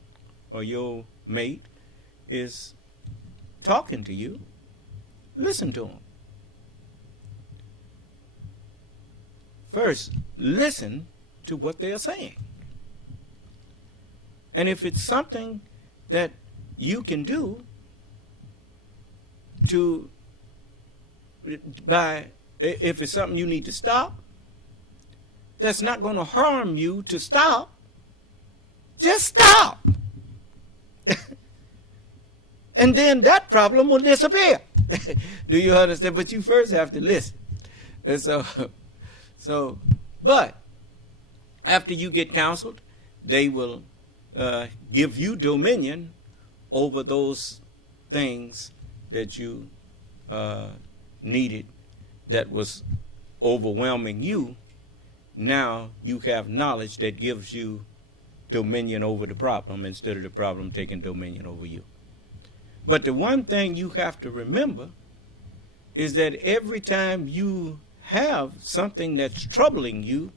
or your mate is talking to you. Listen to them. First, listen to what they are saying. And if it's something that you can do if it's something you need to stop, that's not going to harm you to stop, just stop. And then that problem will disappear. Do you understand? But you first have to listen. And but after you get counseled, they will give you dominion over those things that you needed that was overwhelming you. Now you have knowledge that gives you dominion over the problem instead of the problem taking dominion over you. But the one thing you have to remember is that every time you have something that's troubling you,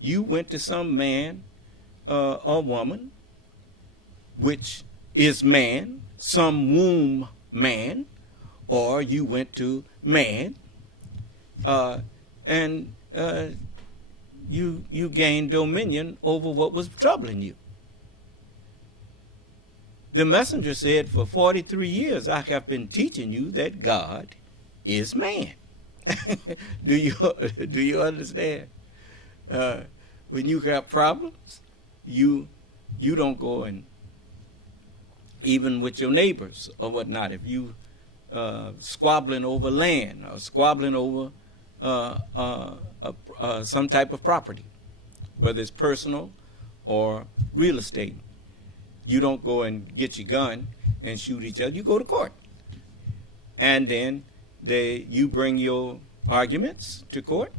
you went to some man or woman, which is man, some womb man, or you went to man, and you gained dominion over what was troubling you. The messenger said, for 43 years I have been teaching you that God is man. Do you understand? When you have problems, you don't go and, even with your neighbors or whatnot, if you squabbling over land or squabbling over some type of property, whether it's personal or real estate, you don't go and get your gun and shoot each other. You go to court. And then you bring your arguments to court,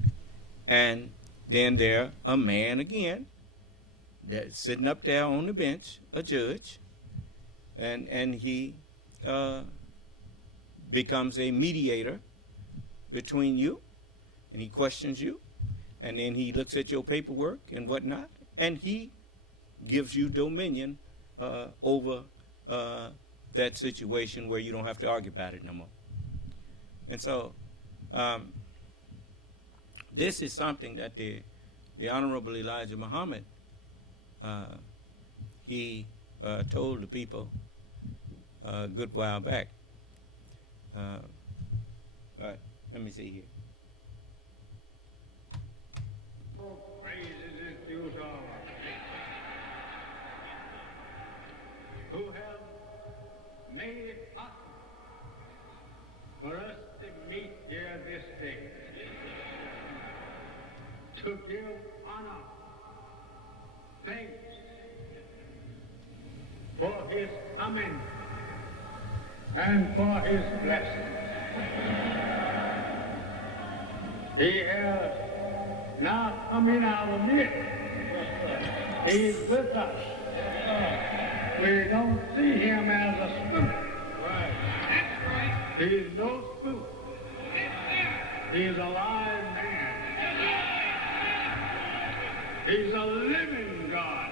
and then there a man again that's sitting up there on the bench, a judge, and he becomes a mediator between you, and he questions you, and then he looks at your paperwork and whatnot, and he gives you dominion over that situation where you don't have to argue about it no more. And so this is something that the Honorable Elijah Muhammad, he told the people a good while back. All right, let me see here. Praises is due to Allah, who have made it possible for us to meet here this day, to give honor, thanks for his coming and for his blessing. He has now come in our midst. He's with us. We don't see him as a spook. He's no spook. He's a live man. He's a living God.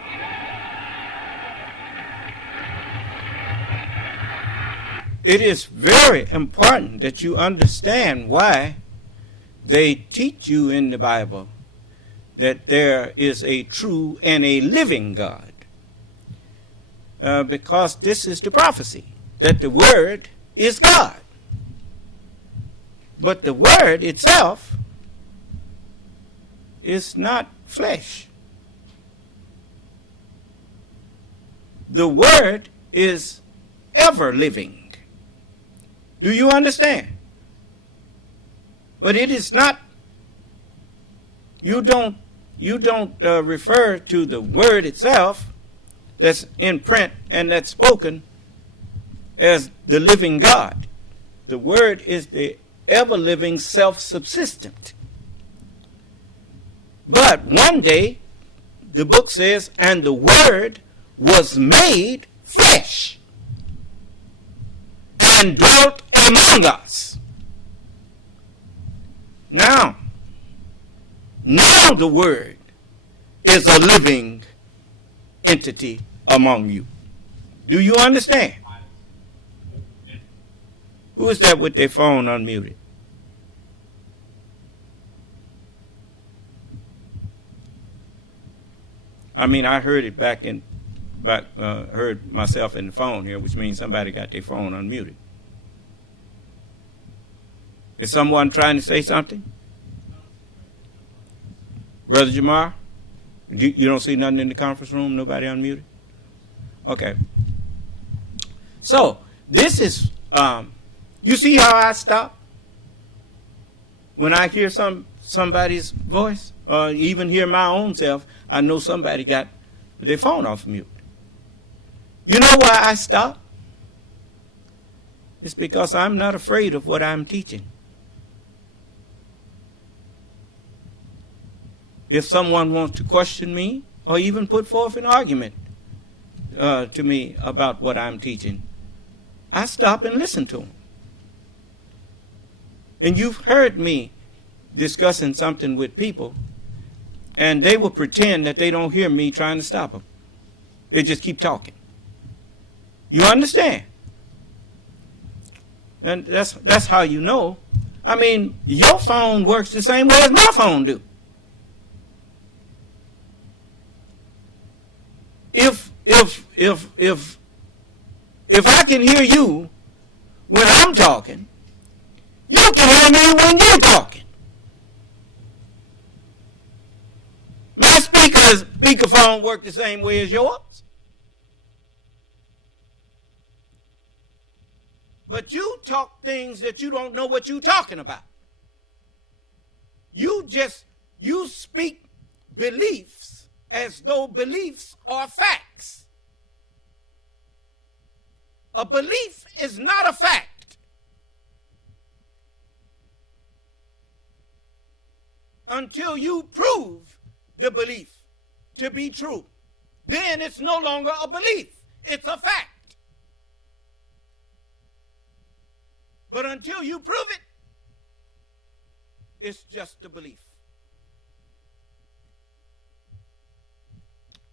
It is very important that you understand why they teach you in the Bible that there is a true and a living God. Because this is the prophecy, that the Word is God. But the Word itself is not flesh. The Word is ever living. Do you understand? But it is not, you don't refer to the Word itself that's in print and that's spoken as the living God. The Word is the ever-living, self-subsistent. But one day, the book says, and the Word was made flesh and dwelt among us. Now the Word is a living entity among you. Do you understand? Who is that with their phone unmuted? I mean, I heard it heard myself in the phone here, which means somebody got their phone unmuted. Is someone trying to say something? Brother Jamar? You don't see nothing in the conference room? Nobody unmuted? Okay. So, this is, you see how I stop? When I hear somebody's voice, or even hear my own self, I know somebody got their phone off mute. You know why I stop? It's because I'm not afraid of what I'm teaching. If someone wants to question me or even put forth an argument to me about what I'm teaching, I stop and listen to them. And you've heard me discussing something with people, and they will pretend that they don't hear me trying to stop them. They just keep talking. You understand? And that's how you know. I mean, your phone works the same way as my phone do. If I can hear you when I'm talking, you can hear me when you're talking. My speakerphone work the same way as yours. But you talk things that you don't know what you're talking about. You speak beliefs as though beliefs are facts. A belief is not a fact until you prove the belief to be true. Then it's no longer a belief, it's a fact. But until you prove it, it's just a belief.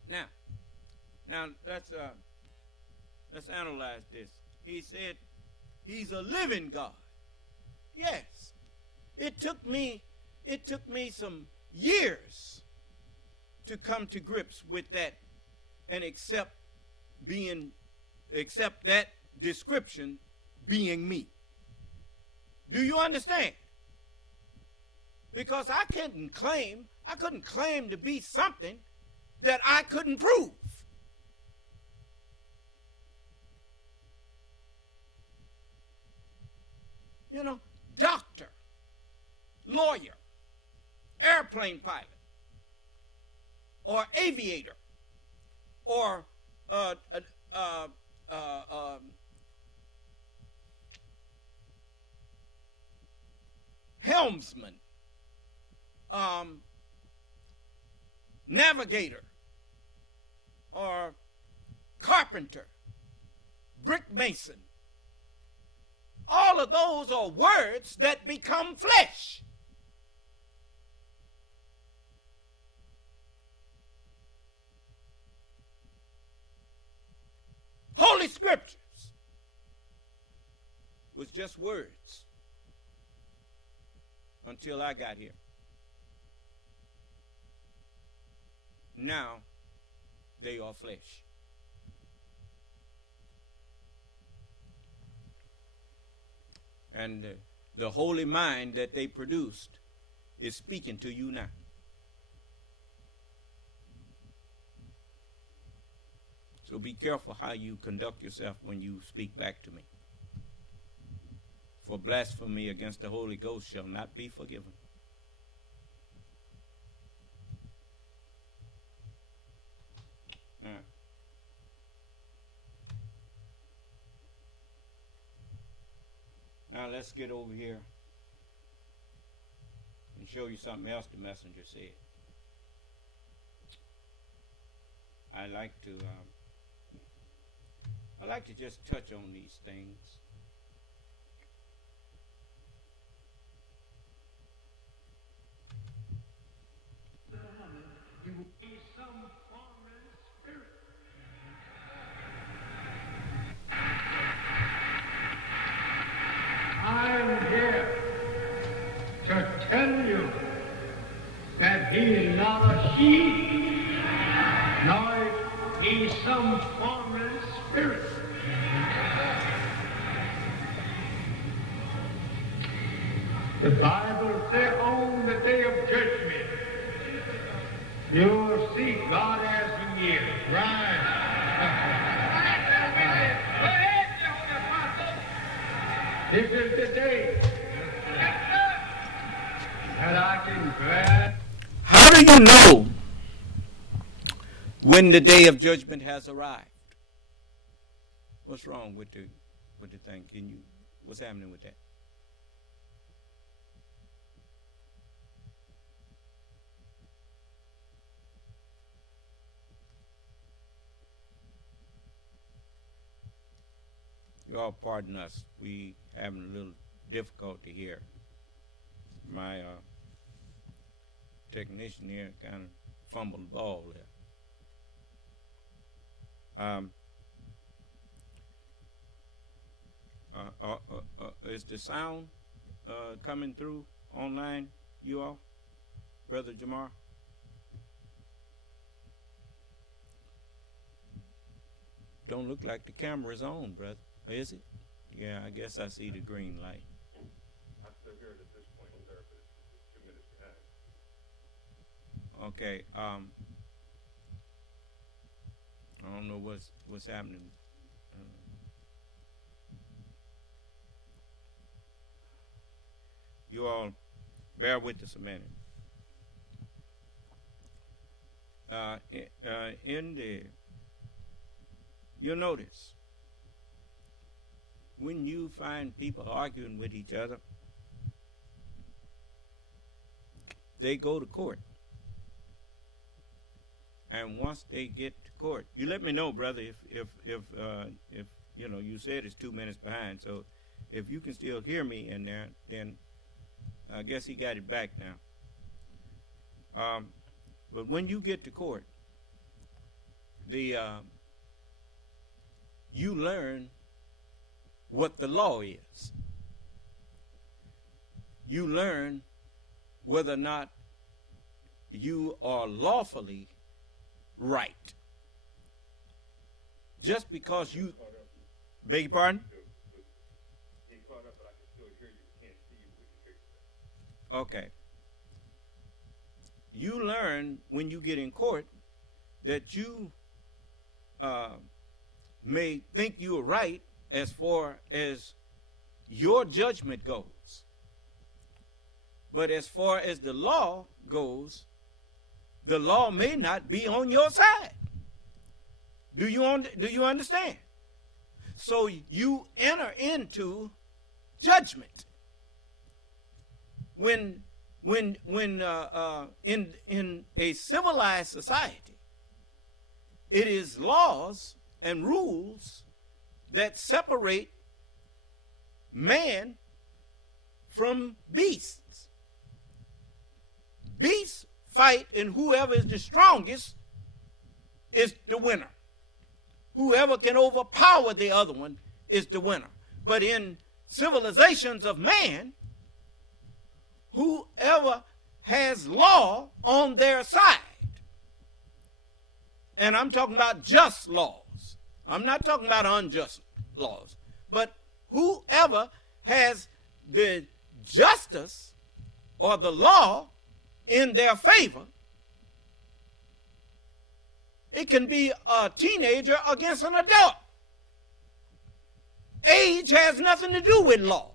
Now let's analyze this. He said he's a living God. Yes. It took me some years to come to grips with that and accept that description being me. Do you understand? Because I couldn't claim to be something that I couldn't prove. You know, doctor, lawyer, airplane pilot, or aviator, or helmsman, navigator, or carpenter, brick mason. All of those are words that become flesh. Holy Scriptures was just words until I got here. Now they are flesh. And the holy mind that they produced is speaking to you now. So be careful how you conduct yourself when you speak back to me. For blasphemy against the Holy Ghost shall not be forgiven. Now let's get over here and show you something else the messenger said. I like to just touch on these things. You will be some foreign spirit. I'm here to tell you that he's not a sheep, nor he's some foreign spirit. The Bible says on the day of judgment, you'll see God as he is. Right. This is the day that I can grab. How do you know when the day of judgment has arrived? What's wrong with the thing? What's happening with that? You all pardon us. We having a little difficulty here. My technician here kind of fumbled the ball there. Is the sound coming through online, you all? Brother Jamar? Don't look like the camera's on, brother. Is it? Yeah, I guess I see the green light. I'm still here at this point, sir, but it's 2 minutes behind. Okay. I don't know what's happening. You all bear with us a minute. You'll notice when you find people arguing with each other, they go to court. And once they get to court, you let me know, brother, if you know, you said it's 2 minutes behind, so If you can still hear me in there, then I guess he got it back now. But when you get to court, you learn what the law is. You learn whether or not you are lawfully right. Just because you, beg your pardon? Okay. You learn when you get in court that you may think you are right as far as your judgment goes. But as far as the law goes, the law may not be on your side. Do you understand? So you enter into judgment. When in a civilized society, it is laws and rules that separate man from beasts. Beasts fight, and whoever is the strongest is the winner. Whoever can overpower the other one is the winner. But in civilizations of man, whoever has law on their side, and I'm talking about just laws, I'm not talking about unjust laws, but whoever has the justice or the law in their favor, it can be a teenager against an adult. Age has nothing to do with law.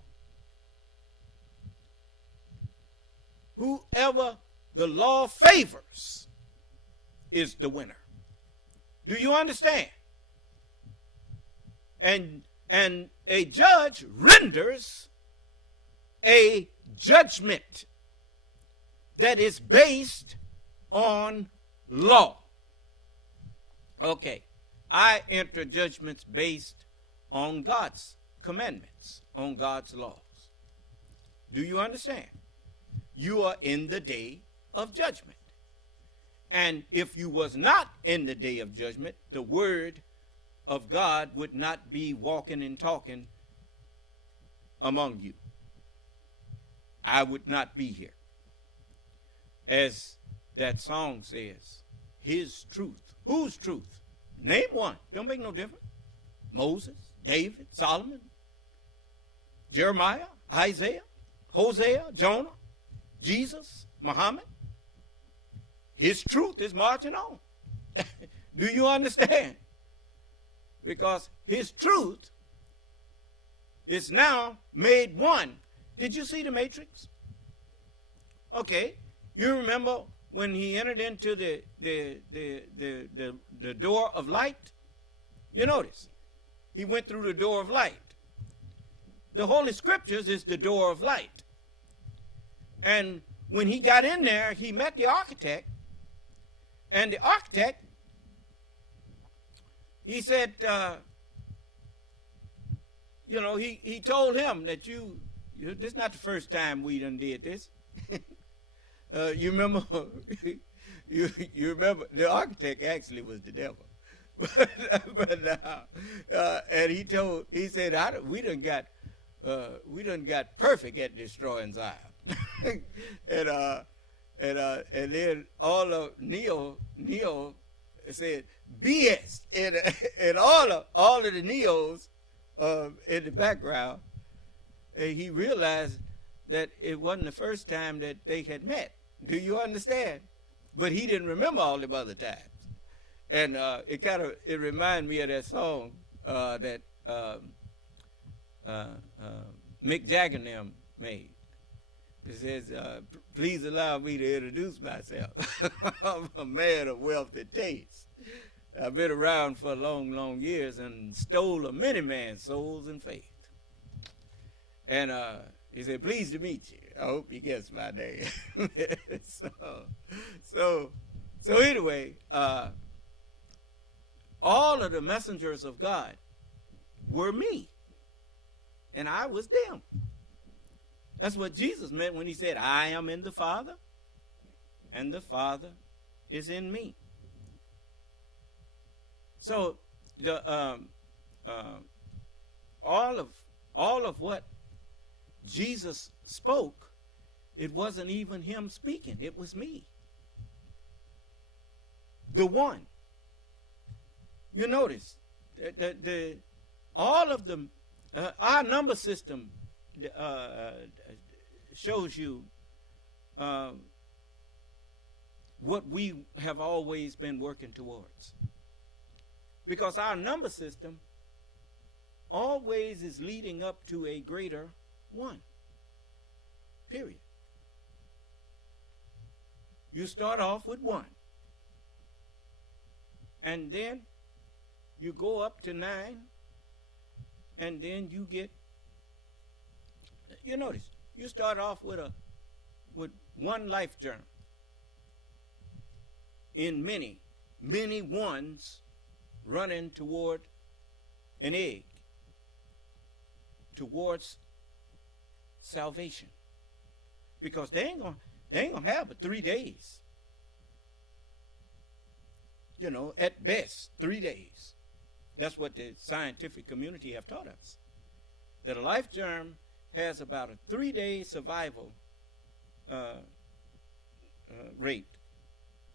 Whoever the law favors is the winner. Do you understand? And a judge renders a judgment that is based on law. Okay, I enter judgments based on God's commandments, on God's laws. Do you understand? You are in the day of judgment. And if you was not in the day of judgment, the word of God would not be walking and talking among you. I would not be here. As that song says, his truth. Whose truth? Name one. Don't make no difference. Moses, David, Solomon, Jeremiah, Isaiah, Hosea, Jonah, Jesus, Muhammad. His truth is marching on. Do you understand? Because his truth is now made one. Did you see the Matrix? Okay. You remember when he entered into the door of light? You notice, he went through the door of light. The Holy Scriptures is the door of light. And when he got in there, he met the architect. And the architect, he said, he told him that this is not the first time we done did this. You remember, you remember the architect actually was the devil. And he said, we done got perfect at destroying Zion. and then all of Neo said BS, and all of the Neos in the background, and he realized that it wasn't the first time that they had met. Do you understand? But he didn't remember all the other times. And it reminded me of that song that Mick Jagger and them made. It says, please allow me to introduce myself. I'm a man of wealth and taste. I've been around for long, long years and stole a many man's souls and faith. And he said, pleased to meet you. I hope you guess my name. So anyway, all of the messengers of God were me. and I was them. That's what Jesus meant when he said, I am in the Father, and the Father is in me. So the all of what Jesus spoke, it wasn't even him speaking, it was me. The one. You notice all of them, our number system shows you what we have always been working towards. Because our number system always is leading up to a greater one. Period. You start off with 1. And then you go up to 9. And then you get, you notice, you start off with one life germ. In many, many ones running toward an egg, towards salvation. Because they ain't gonna have but 3 days. You know, at best 3 days. That's what the scientific community have taught us. That a life germ has about a 3-day survival rate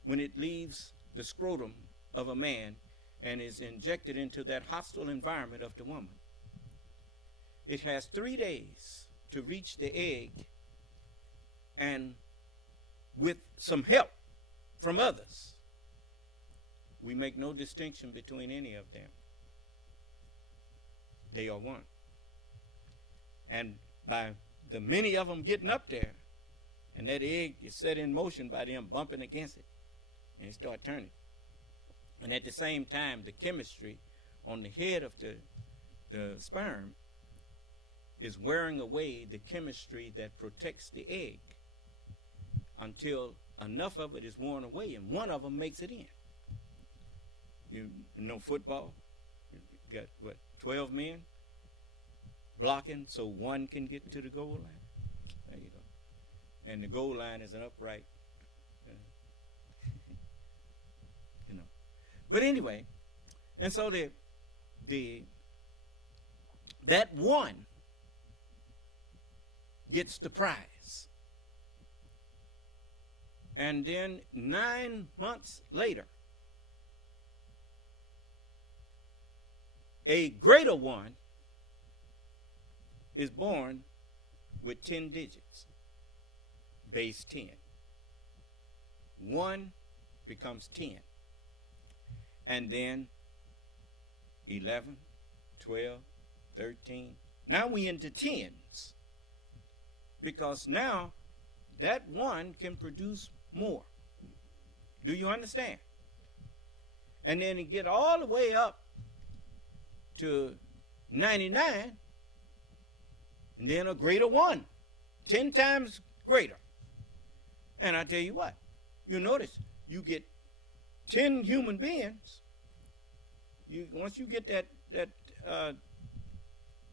when it leaves the scrotum of a man and is injected into that hostile environment of the woman. It has 3 days to reach the egg, and with some help from others, we make no distinction between any of them. They are one. And by the many of them getting up there, and that egg is set in motion by them bumping against it, and it start turning. And at the same time, the chemistry on the head of the sperm is wearing away the chemistry that protects the egg until enough of it is worn away and one of them makes it in. You know football, you got what, 12 men blocking so one can get to the goal line. There you go. And the goal line is an upright, you know. But anyway, and so that one gets the prize. And then 9 months later, a greater one is born with 10 digits, base 10. 1 becomes 10. And then 11, 12, 13. Now we into tens. Because now that one can produce more. Do you understand? And then you get all the way up to 99, and then a greater one, 10 times greater. And I tell you what, you notice you get 10 human beings. Once you get that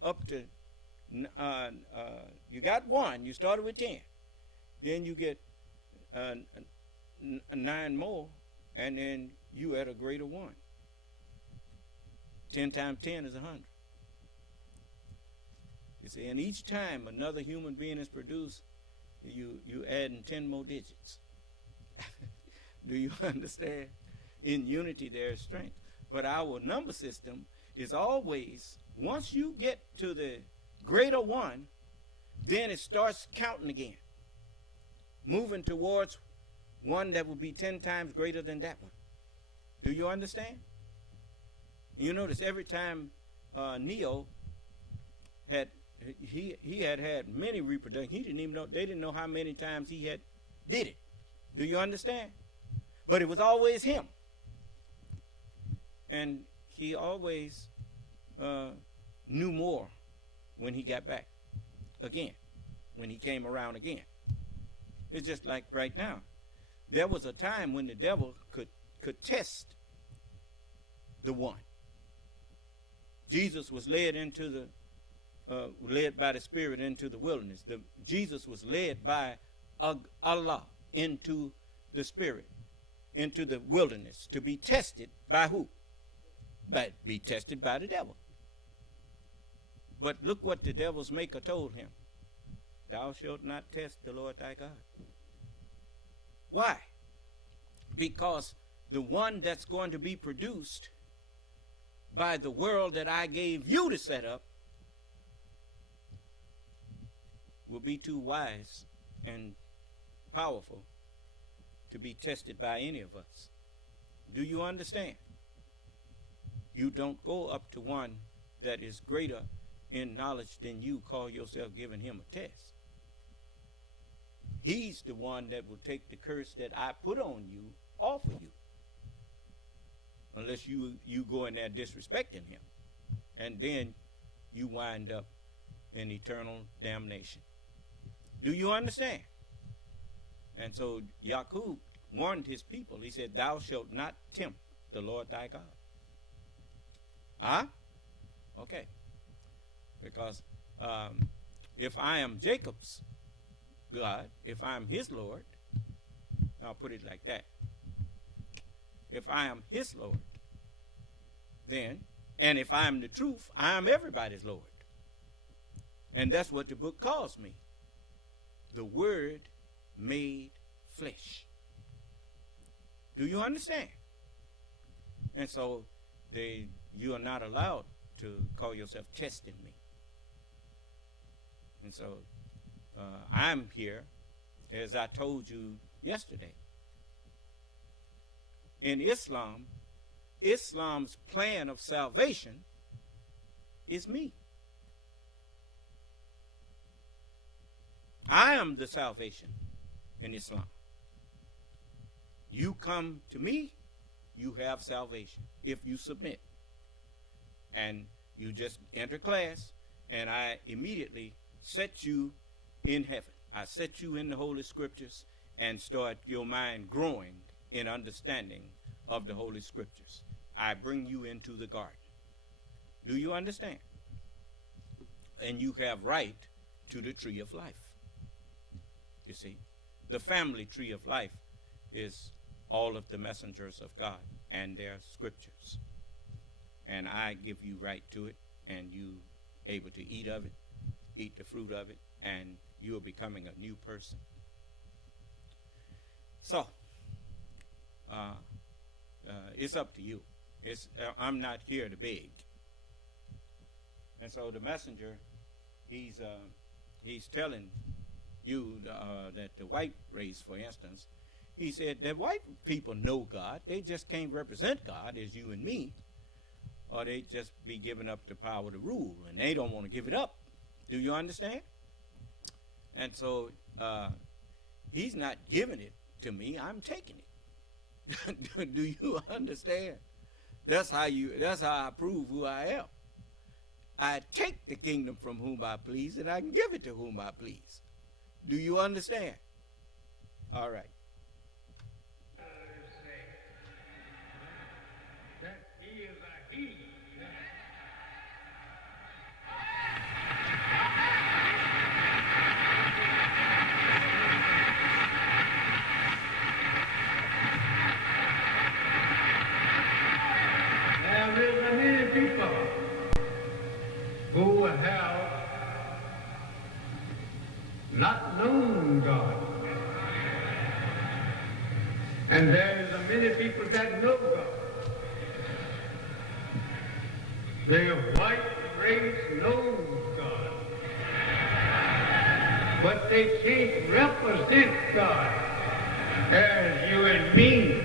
up to, you got 1, you started with 10. Then you get 9 more, and then you at a greater 1. 10 times 10 is 100. You see, and each time another human being is produced, you adding 10 more digits. Do you understand? In unity there is strength. But our number system is always, once you get to the greater 1, then it starts counting again, moving towards one that will be 10 times greater than that one. Do you understand? You notice every time Neo had had many reproductions, he didn't even know, they didn't know how many times he had did it. Do you understand? But it was always him. And he always knew more when he got back again, when he came around again. It's just like right now. There was a time when the devil could test the one. Jesus was led into led by the Spirit into the wilderness. Jesus was led by Allah into the Spirit, into the wilderness, to be tested by who? Be tested by the devil. But look what the devil's maker told him. Thou shalt not test the Lord thy God. Why? Because the one that's going to be produced by the world that I gave you to set up will be too wise and powerful to be tested by any of us. Do you understand? You don't go up to one that is greater in knowledge than you, call yourself giving him a test. He's the one that will take the curse that I put on you off of you. Unless you go in there disrespecting him. And then you wind up in eternal damnation. Do you understand? And so Yaqub warned his people. He said, thou shalt not tempt the Lord thy God. Huh? Okay. Because if I am Jacob's God, if I'm his Lord, I'll put it like that. If I am his Lord, then, and if I am the truth, I am everybody's Lord. And that's what the book calls me. The Word made flesh. Do you understand? And so you are not allowed to call yourself testing me. And so I'm here, as I told you yesterday. In Islam, Islam's plan of salvation is me. I am the salvation in Islam. You come to me, you have salvation if you submit. And you just enter class, and I immediately set you in heaven. I set you in the Holy Scriptures and start your mind growing in understanding of the Holy Scriptures. I bring you into the garden. Do you understand? And you have right to the tree of life. You see, the family tree of life is all of the messengers of God and their scriptures. And I give you right to it, and you able to eat of it, eat the fruit of it, and you are becoming a new person. So, it's up to you. I'm not here to beg. And so the messenger, he's telling you that the white race, for instance, he said that white people know God. They just can't represent God as you and me, or they just be giving up the power to rule, and they don't want to give it up. Do you understand? And so he's not giving it to me. I'm taking it. Do you understand? That's how I prove who I am. I take the kingdom from whom I please, and I can give it to whom I please. Do you understand? All right. That he is a he. There is many people who have not known God. And there is many people that know God. The white race knows God. But they can't represent God as you and me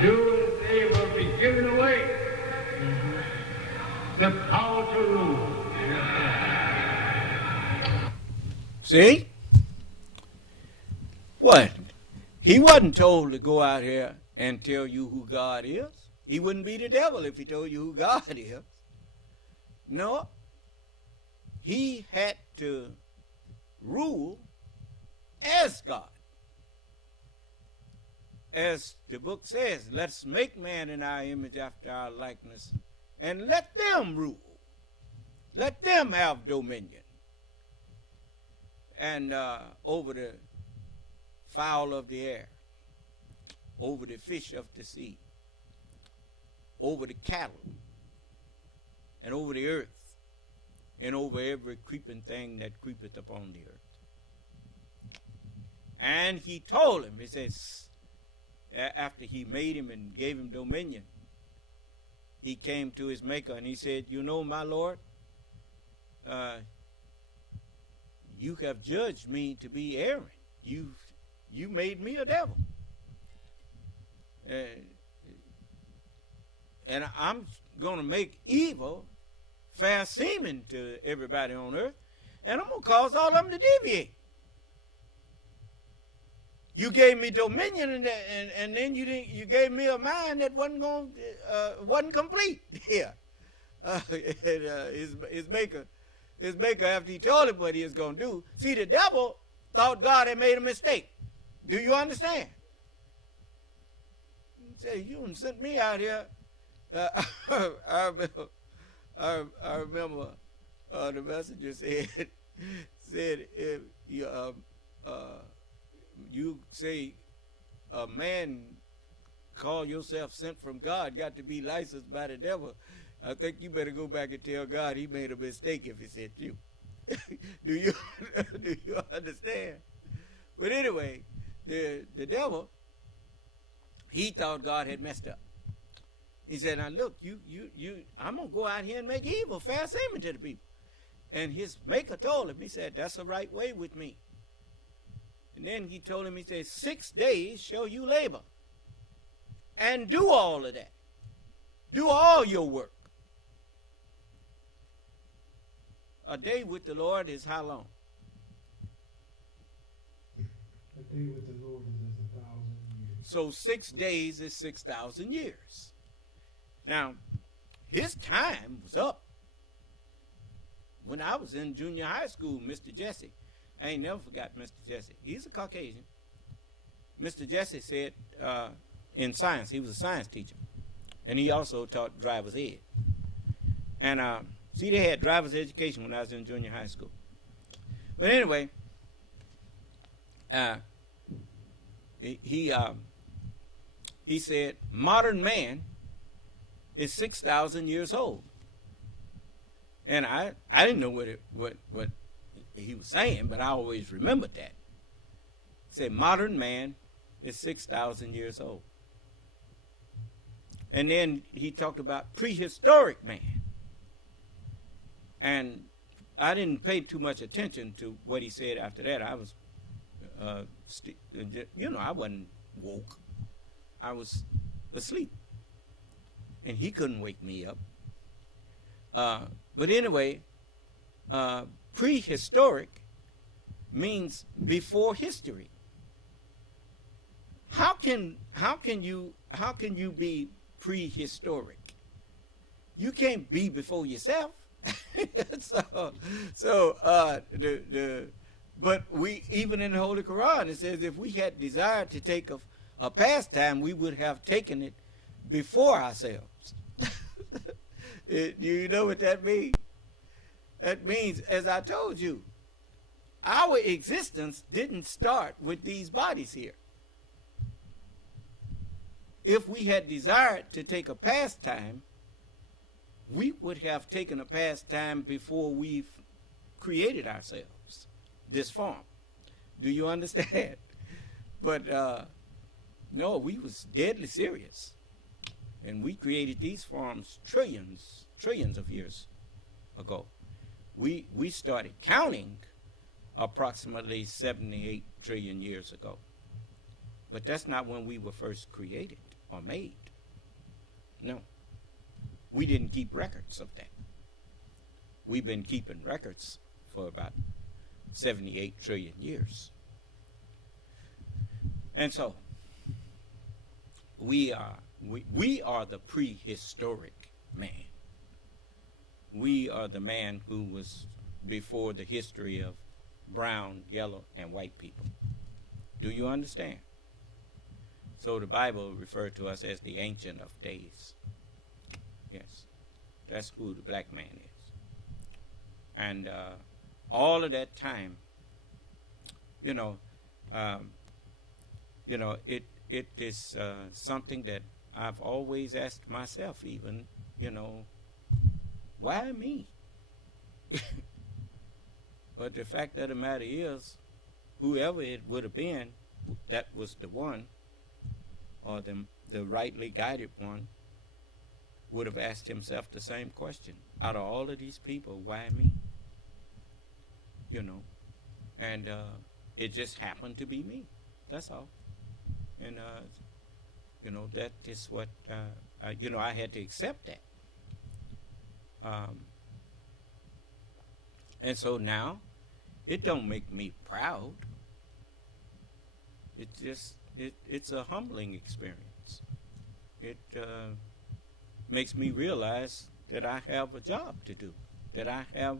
do. They will be given away the power to rule. See? What? He wasn't told to go out here and tell you who God is. He wouldn't be the devil if he told you who God is. No. He had to rule as God. As the book says, let's make man in our image after our likeness, and let them rule. Let them have dominion. And over the fowl of the air, over the fish of the sea, over the cattle, and over the earth, and over every creeping thing that creepeth upon the earth. And he told him, he says, after he made him and gave him dominion, he came to his maker and he said, you know, my Lord, you have judged me to be erring. You made me a devil. And I'm going to make evil fair seeming to everybody on earth, and I'm going to cause all of them to deviate. You gave me dominion, and then you gave me a mind that wasn't complete here. His maker, after he told him what he was going to do, see, the devil thought God had made a mistake. Do you understand? He said, you sent me out here. I remember the messenger said if you say a man call yourself sent from God got to be licensed by the devil, I think you better go back and tell God he made a mistake if he sent you. do you understand? But anyway, the devil, he thought God had messed up. He said, now look, I'm going to go out here and make evil fair seeming to the people. And his maker told him, he said, that's the right way with me. And then he told him, he said, 6 days shall you labor and do all of that. Do all your work. A day with the Lord is how long? A day with the Lord is as 1,000 years. So 6 days is 6,000 years. Now, his time was up. When I was in junior high school, Mr. Jesse, I ain't never forgot Mr. Jesse. He's a Caucasian. Mr. Jesse said in science, he was a science teacher, and he also taught driver's ed. And see, they had driver's education when I was in junior high school. But anyway, he said, modern man is 6,000 years old. And I didn't know what he was saying, but I always remembered that. He said, modern man is 6,000 years old. And then he talked about prehistoric man. And I didn't pay too much attention to what he said after that. I was, I wasn't woke. I was asleep. And he couldn't wake me up. But anyway, prehistoric means before history. How can you be prehistoric? You can't be before yourself. But we, even in the Holy Quran, it says if we had desired to take a pastime, we would have taken it before ourselves. Do you know what that means? That means, as I told you, our existence didn't start with these bodies here. If we had desired to take a pastime, we would have taken a pastime before we've created ourselves, this form. Do you understand? But no, we was deadly serious. And we created these forms trillions of years ago. We started counting approximately 78 trillion years ago. But that's not when we were first created or made. No. We didn't keep records of that. We've been keeping records for about 78 trillion years. And so, we are the prehistoric man. We are the man who was before the history of brown, yellow, and white people. Do you understand? So the Bible referred to us as the Ancient of Days. Yes, that's who the black man is. And all of that time, it is something that I've always asked myself, even, why me? But the fact of the matter is, whoever it would have been, that was the one, or the rightly guided one, would have asked himself the same question. Out of all of these people, why me? And it just happened to be me. That's all. And, that is what, I had to accept that. And so now, it don't make me proud. It just, it's a humbling experience. It makes me realize that I have a job to do, that I have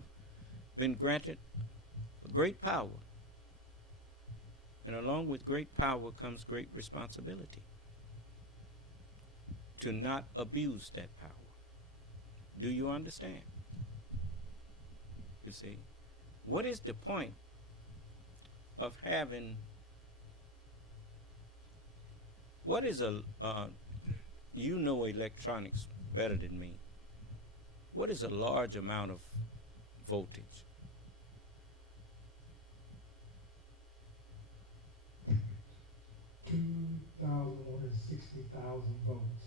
been granted great power. And along with great power comes great responsibility. To not abuse that power. Do you understand? You see, what is the point of having, what is electronics better than me. What is a large amount of voltage? 260,000 volts.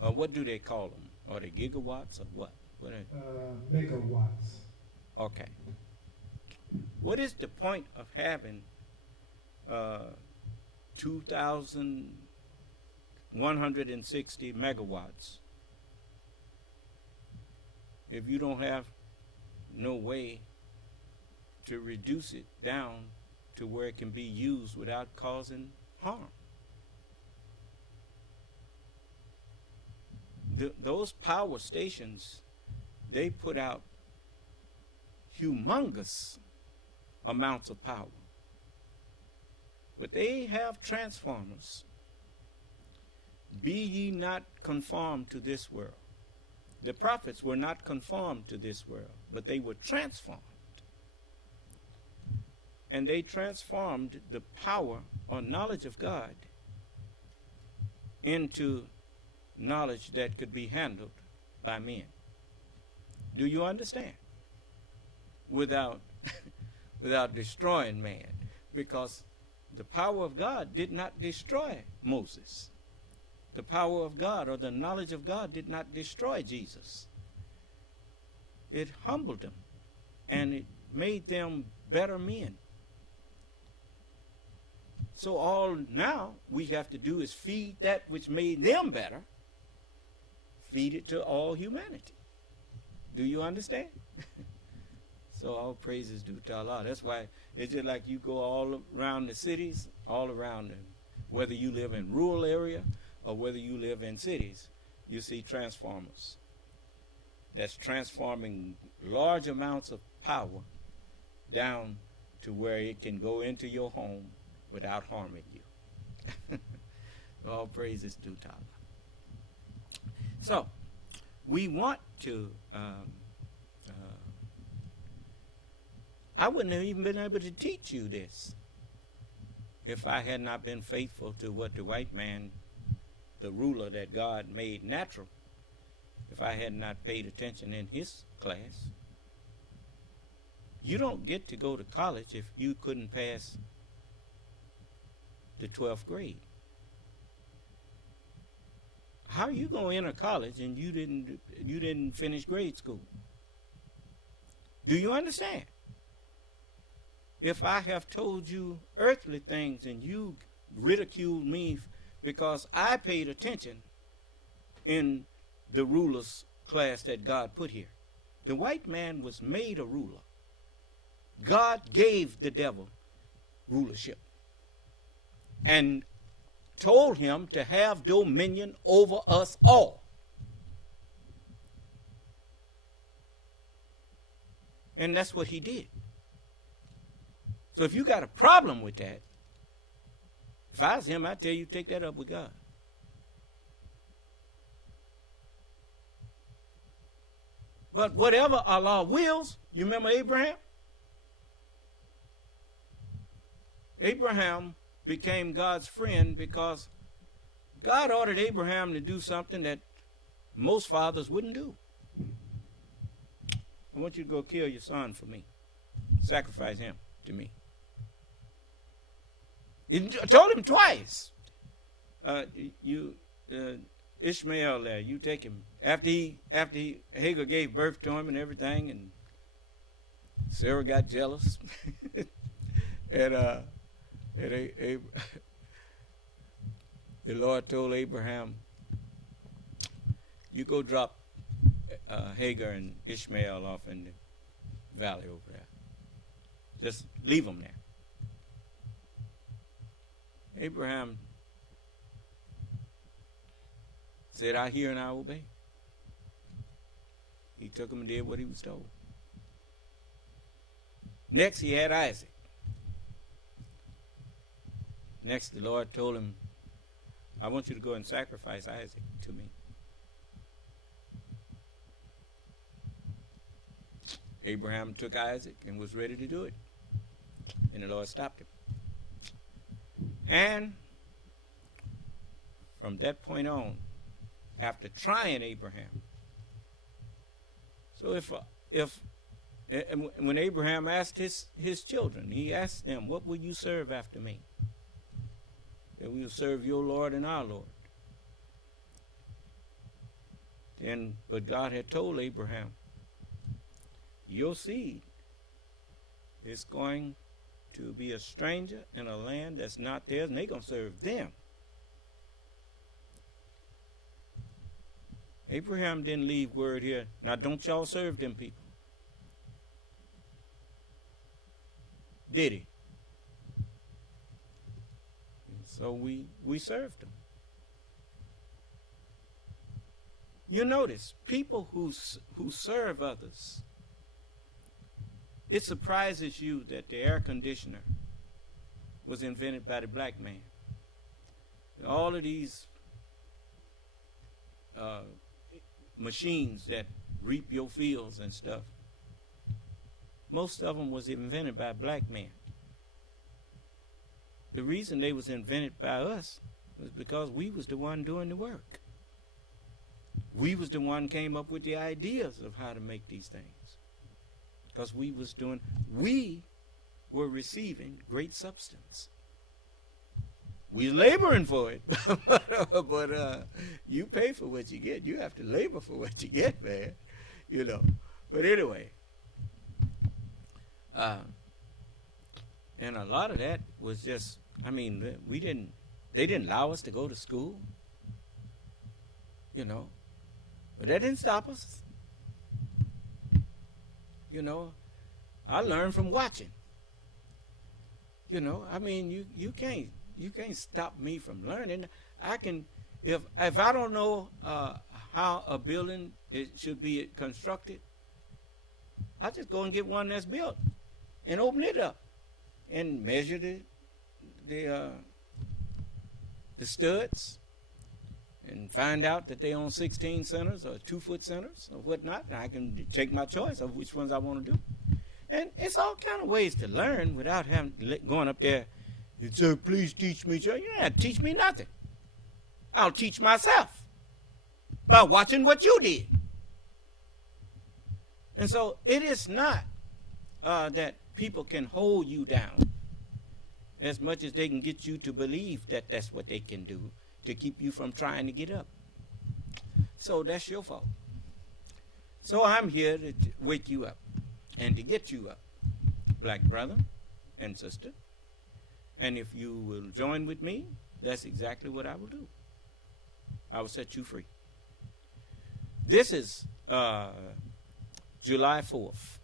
What do they call them? Are they gigawatts or what? What are megawatts. Okay. What is the point of having 2,160 megawatts if you don't have no way to reduce it down to where it can be used without causing harm? Those power stations, they put out humongous amounts of power. But they have transformers. Be ye not conformed to this world. The prophets were not conformed to this world, but they were transformed. And they transformed the power or knowledge of God into knowledge that could be handled by men. Do you understand? Without destroying man, because the power of God did not destroy Moses. The power of God or the knowledge of God did not destroy Jesus. It humbled them and it made them better men. So all now we have to do is feed that which made them better, feed it to all humanity. Do you understand? So all praises due to Allah. That's why it's just like you go all around the cities, all around them, whether you live in rural area or whether you live in cities, you see transformers that's transforming large amounts of power down to where it can go into your home without harming you. All praises due to Allah. So, we want to, I wouldn't have even been able to teach you this if I had not been faithful to what the white man, the ruler that God made natural, if I had not paid attention in his class. You don't get to go to college if you couldn't pass the 12th grade. How are you going to enter college and you didn't finish grade school? Do you understand? If I have told you earthly things and you ridiculed me because I paid attention in the ruler's class that God put here. The white man was made a ruler. God gave the devil rulership and told him to have dominion over us all. And that's what he did. So if you got a problem with that, if I was him, I'd tell you take that up with God. But whatever Allah wills, you remember Abraham? Abraham became God's friend because God ordered Abraham to do something that most fathers wouldn't do. I want you to go kill your son for me. Sacrifice him to me. He told him twice. Ishmael there, you take him. After Hagar gave birth to him and everything, and Sarah got jealous. and the Lord told Abraham, you go drop Hagar and Ishmael off in the valley over there. Just leave them there. Abraham said, I hear and I obey. He took him and did what he was told. Next, he had Isaac. Next, the Lord told him, I want you to go and sacrifice Isaac to me. Abraham took Isaac and was ready to do it. And the Lord stopped him. And from that point on, after trying Abraham, so when Abraham asked his children, he asked them, what will you serve after me? That we will serve your Lord and our Lord. But God had told Abraham, your seed is going to be a stranger in a land that's not theirs, and they're going to serve them. Abraham didn't leave word here, now don't y'all serve them people. Did he? And so we served them. You notice, people who serve others, it surprises you that the air conditioner was invented by the black man. All of these machines that reap your fields and stuff, most of them was invented by black men. The reason they was invented by us was because we was the one doing the work. We was the one came up with the ideas of how to make these things. Because we were receiving great substance. We laboring for it. but you pay for what you get. You have to labor for what you get, man. You know. But anyway. And a lot of that was just, they didn't allow us to go to school. You know. But that didn't stop us. You know, I learned from watching. You know, you can't stop me from learning. I can, if I don't know how a building should be constructed, I just go and get one that's built and open it up and measure the studs and find out that they on 16 centers or 2-foot centers or whatnot. And I can take my choice of which ones I want to do. And it's all kind of ways to learn without going up there and say, please teach me. You don't have to teach me nothing. I'll teach myself by watching what you did. And so it is not that people can hold you down as much as they can get you to believe that that's what they can do to keep you from trying to get up. So that's your fault. So I'm here to wake you up and to get you up, black brother and sister. And if you will join with me, that's exactly what I will do. I will set you free. This is July 4th.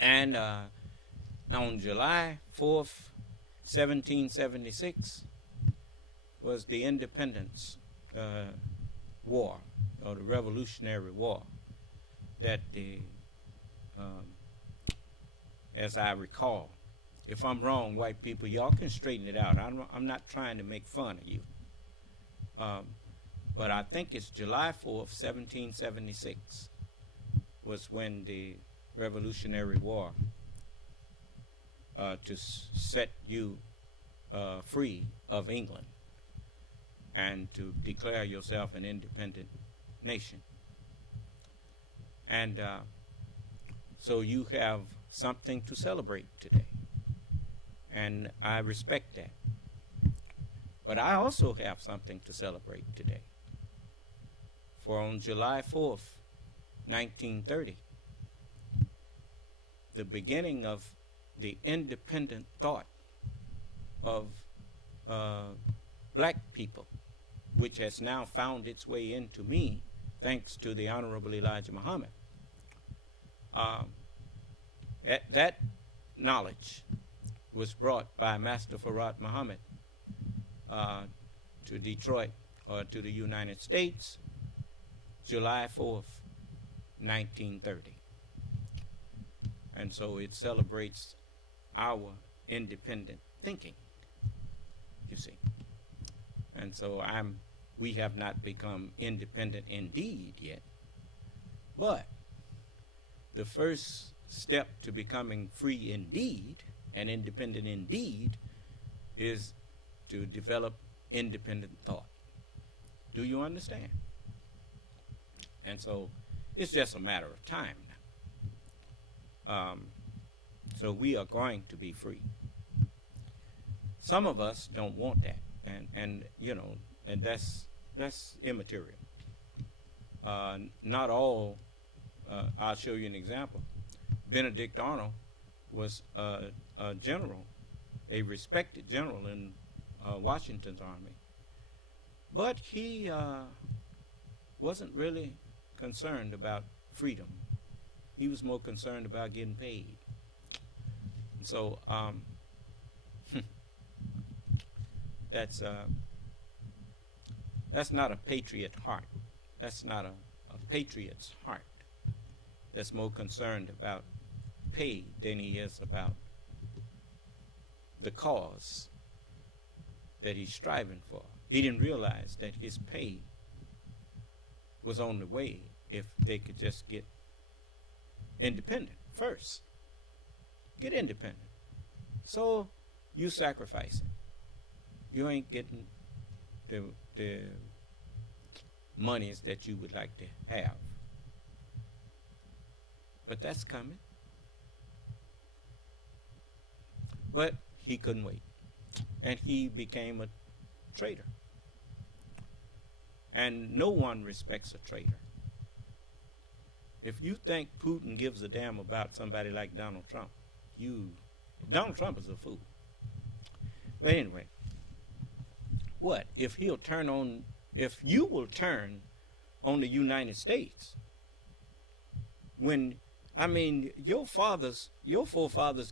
And on July 4th, 1776, was the Independence War, or the Revolutionary War, that as I recall, if I'm wrong, white people, y'all can straighten it out. I'm not trying to make fun of you. But I think it's July 4th, 1776, was when the Revolutionary War to set you free of England and to declare yourself an independent nation. And so you have something to celebrate today. And I respect that. But I also have something to celebrate today. For on July 4th, 1930, the beginning of the independent thought of black people, which has now found its way into me, thanks to the Honorable Elijah Muhammad. That knowledge was brought by Master Farad Muhammad to Detroit, or to the United States, July 4th, 1930. And so it celebrates our independent thinking, you see. And so we have not become independent indeed yet. But the first step to becoming free indeed and independent indeed is to develop independent thought. Do you understand? And so it's just a matter of time now. So we are going to be free. Some of us don't want that, and you know, and that's immaterial. Not all. I'll show you an example. Benedict Arnold was a general, a respected general in Washington's army, but he wasn't really concerned about freedom. He was more concerned about getting paid. And so that's not a patriot heart. That's not a patriot's heart. That's more concerned about pay than he is about the cause that he's striving for. He didn't realize that his pay was on the way if they could just get independent first. Get independent. So you sacrificing. You ain't getting the monies that you would like to have. But that's coming. But he couldn't wait. And he became a traitor. And no one respects a traitor. If you think Putin gives a damn about somebody like Donald Trump, Donald Trump is a fool. But anyway, what if you will turn on the United States when, I mean, your forefathers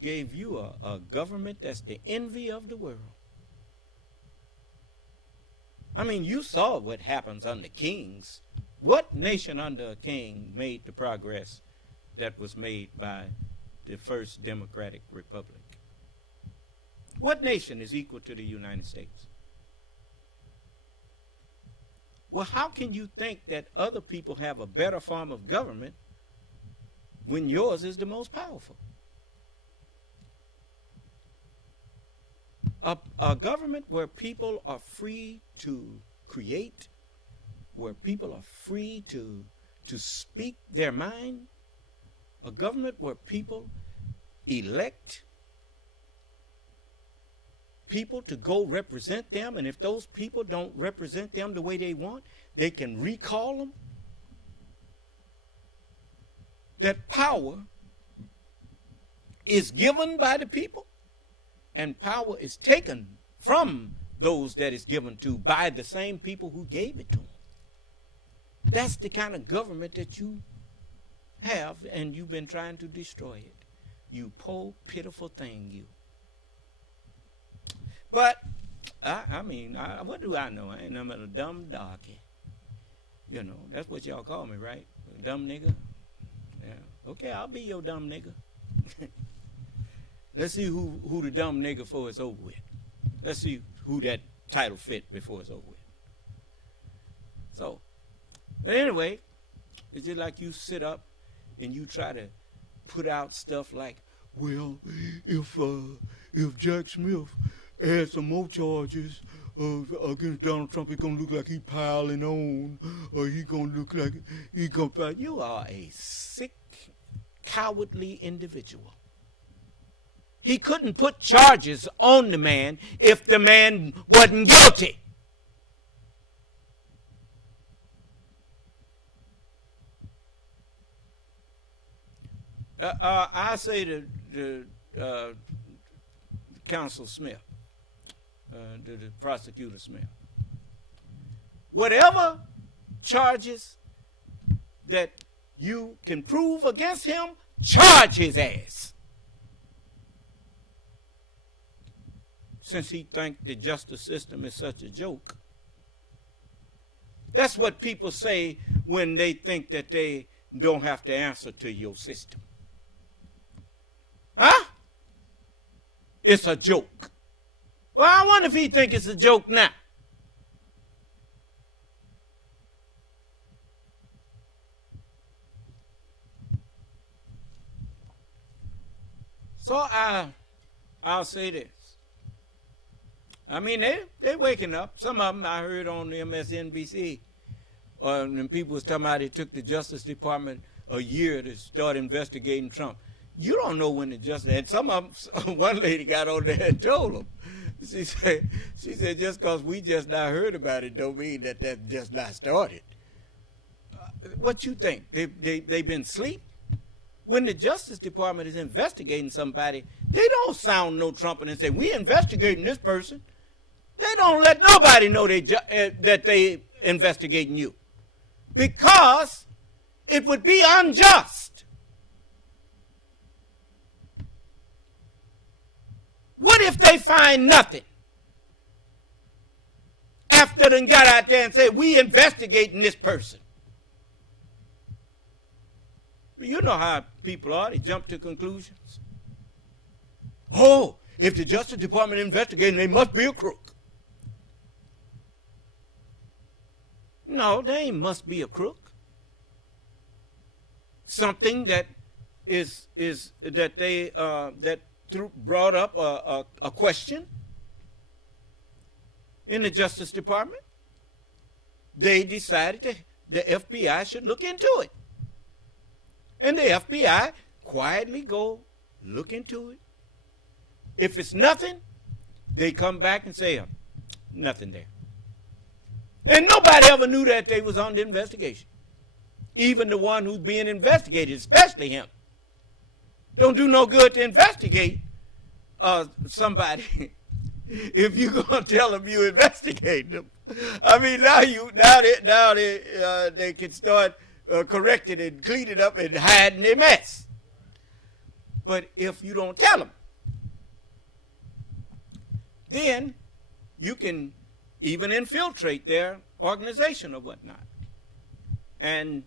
gave you a government that's the envy of the world. I mean, you saw what happens under kings. What nation under a king made the progress that was made by the first democratic republic? What nation is equal to the United States? Well, how can you think that other people have a better form of government when yours is the most powerful? A government where people are free to create, where people are free to speak their mind, a government where people elect people to go represent them, and if those people don't represent them the way they want, they can recall them. That power is given by the people, and power is taken from those that is given to by the same people who gave it to them. That's the kind of government that you have, and you've been trying to destroy it. You poor, pitiful thing, you. But, I mean, what do I know? I ain't nothing but a dumb darky. You know, that's what y'all call me, right? A dumb nigga? Yeah. Okay, I'll be your dumb nigga. Let's see who the dumb nigga before it's over with. Let's see who that title fit before it's over with. So, but anyway, it's just like you sit up and you try to put out stuff like, well, if Jack Smith adds some more charges against Donald Trump, it's going to look like he piling on, or he going to look like he going to fight. You are a sick, cowardly individual. He couldn't put charges on the man if the man wasn't guilty. I say to Counsel Smith, to the prosecutor Smith, whatever charges that you can prove against him, charge his ass. Since he thinks the justice system is such a joke. That's what people say when they think that they don't have to answer to your system. Huh? It's a joke. Well, I wonder if he thinks it's a joke now. So I'll say this. I mean, they waking up. Some of them I heard on the MSNBC, when people was talking about it took the Justice Department a year to start investigating Trump. You don't know when the justice, and some of them, one lady got on there and told them. She said just because we just not heard about it don't mean that just not started. What you think? They've been asleep? When the Justice Department is investigating somebody, they don't sound no trumpet and say, we investigating this person. They don't let nobody know that they investigating you. Because it would be unjust. What if they find nothing? After they got out there and said, we investigating this person. You know how people are. They jump to conclusions. Oh, if the Justice Department investigating, they must be a crook. No, they must be a crook. Something that is that they brought up a question in the Justice Department. They decided that the FBI should look into it. And the FBI quietly go look into it. If it's nothing, they come back and say, nothing there. And nobody ever knew that they was on the investigation. Even the one who's being investigated, especially him. Don't do no good to investigate somebody if you're going to tell them you investigate them. I mean, now they can start correcting and cleaning up and hiding their mess. But if you don't tell them, then you can even infiltrate their organization or whatnot and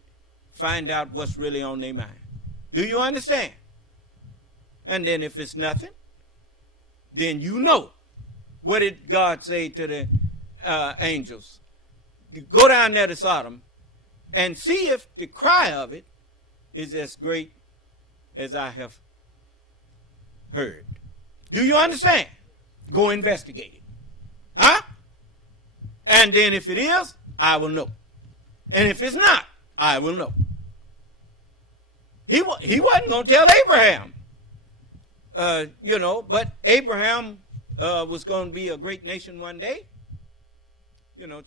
find out what's really on their mind. Do you understand? And then if it's nothing, then you know. What did God say to the angels? Go down there to Sodom and see if the cry of it is as great as I have heard. Do you understand? Go investigate it. Huh? And then if it is, I will know. And if it's not, I will know. He wasn't going to tell Abraham. But Abraham was going to be a great nation one day.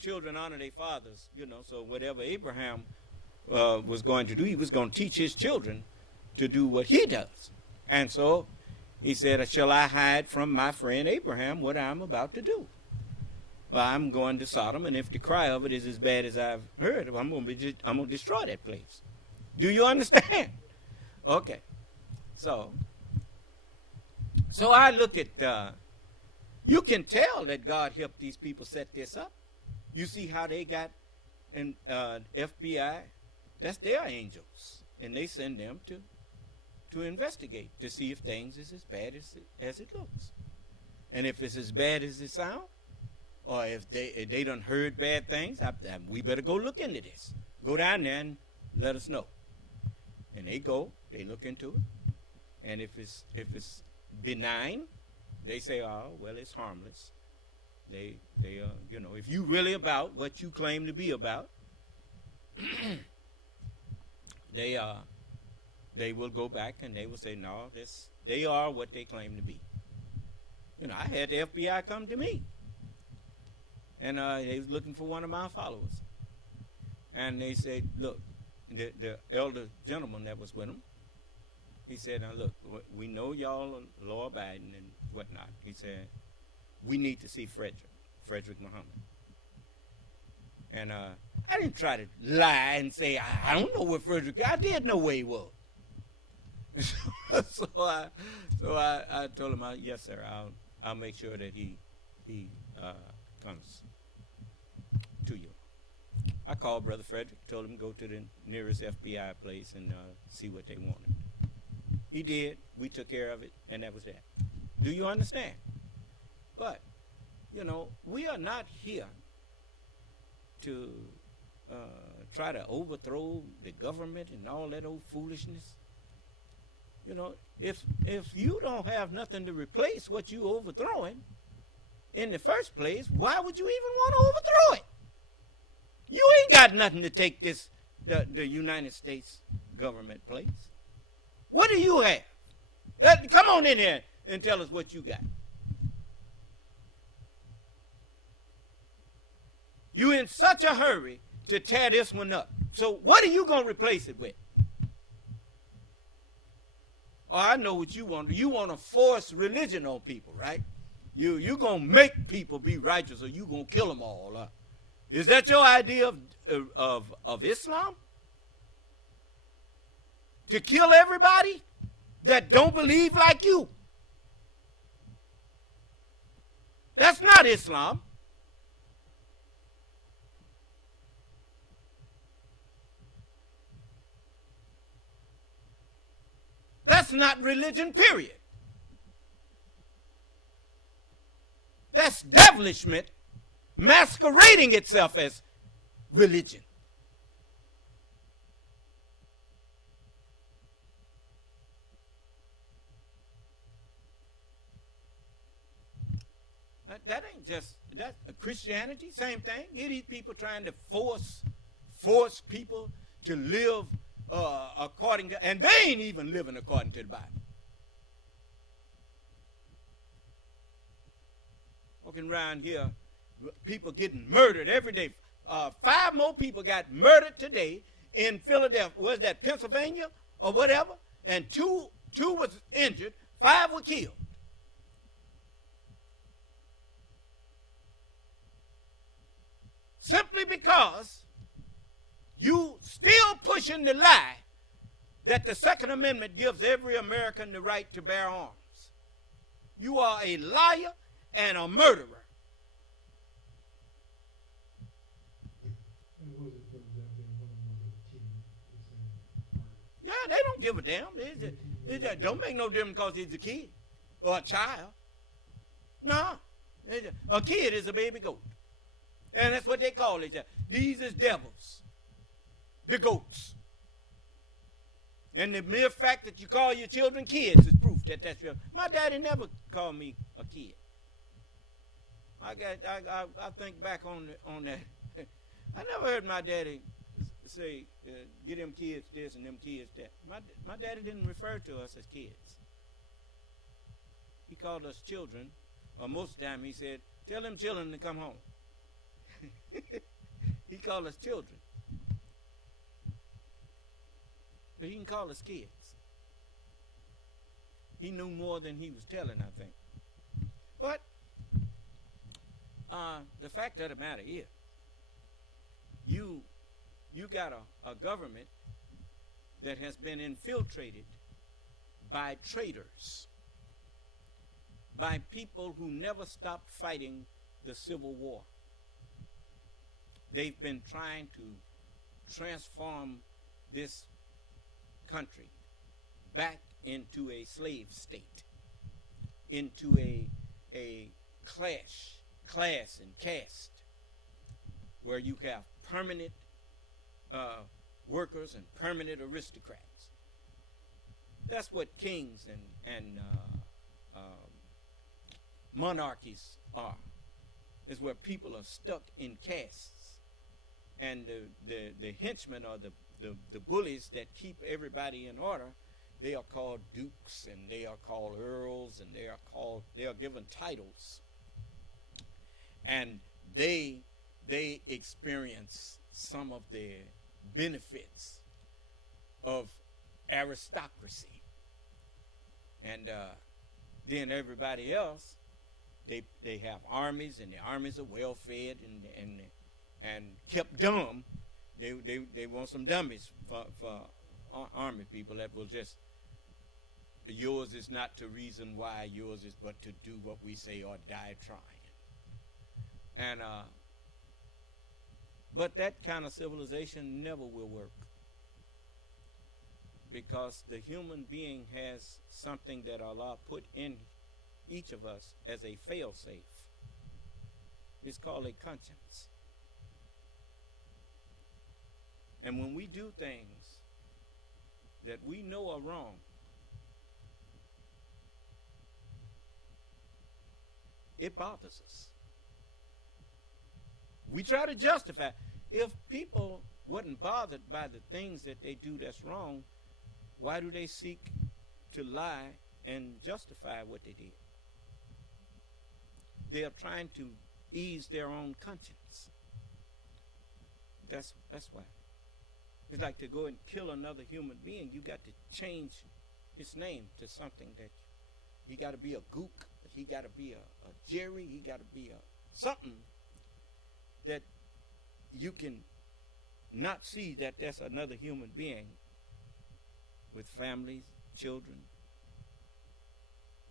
Children honor their fathers, so whatever Abraham was going to do, he was going to teach his children to do what he does. And so he said, shall I hide from my friend Abraham what I'm about to do? Well, I'm going to Sodom, and if the cry of it is as bad as I've heard, I'm going to destroy that place. Do you understand? Okay. So I look at, you can tell that God helped these people set this up. You see how they got an FBI, that's their angels, and they send them to investigate, to see if things is as bad as it looks. And if it's as bad as it sounds, or if they done heard bad things, we better go look into this. Go down there and let us know. And they look into it. And if it's benign, they say, oh, well, it's harmless. They if you really about what you claim to be about, they will go back and they will say, no, they are what they claim to be. I had the FBI come to me, and they was looking for one of my followers, and they said, look, the elder gentleman that was with him, he said, now look, we know y'all are law-abiding and whatnot. He said, we need to see Frederick Muhammad. And I didn't try to lie and say, I don't know where Frederick, I did know where he was. so I told him, yes, sir, I'll make sure that he comes to you. I called Brother Frederick, told him to go to the nearest FBI place and see what they wanted. He did. We took care of it, and that was that. Do you understand? But, we are not here to try to overthrow the government and all that old foolishness. If you don't have nothing to replace what you overthrowing in the first place, why would you even want to overthrow it? You ain't got nothing to take the United States government place. What do you have? Come on in here and tell us what you got. You in such a hurry to tear this one up. So what are you going to replace it with? Oh, I know what you want. You want to force religion on people, right? You going to make people be righteous, or you going to kill them all up. Is that your idea of Islam? To kill everybody that don't believe like you? That's not Islam. That's not religion, period. That's devilishment masquerading itself as religion. That ain't just that. Christianity, same thing. Here these people trying to force people to live according to, and they ain't even living according to the Bible. Walking around here, people getting murdered every day. 5 more people got murdered today in Philadelphia. Was that Pennsylvania or whatever? And two was injured. 5 were killed. Simply because you still pushing the lie that the Second Amendment gives every American the right to bear arms. You are a liar and a murderer. Yeah, they don't give a damn. It just don't make no difference because he's a kid or a child. No. A kid is a baby goat. And that's what they call it. These is devils. The goats. And the mere fact that you call your children kids is proof that that's real. My daddy never called me a kid. I think back on that. I never heard my daddy say, get them kids this and them kids that. My daddy didn't refer to us as kids. He called us children, or most of the time he said, tell them children to come home. He called us children. But he didn't call us kids. He knew more than he was telling, I think. But the fact of the matter is, you got a government that has been infiltrated by traitors, by people who never stopped fighting the Civil War. They've been trying to transform this country back into a slave state, into a class and caste, where you have permanent workers and permanent aristocrats. That's what kings and monarchies are. Is where people are stuck in castes, and the henchmen or the bullies that keep everybody in order, they are called dukes, and they are called earls, and they are given titles, and they experience some of the benefits of aristocracy, and then everybody else, they have armies, and the armies are well fed and kept dumb. They want some dummies for army people that will just, yours is not to reason why, yours is but to do what we say or die trying. And but that kind of civilization never will work, because the human being has something that Allah put in each of us as a fail-safe. It's called a conscience. And when we do things that we know are wrong, it bothers us. We try to justify. If people wasn't bothered by the things that they do that's wrong, why do they seek to lie and justify what they did? They are trying to ease their own conscience. That's why. It's like to go and kill another human being. You got to change his name to something that he got to be a Gook, he got to be a Jerry, he got to be a something that you can not see that that's another human being with families, children,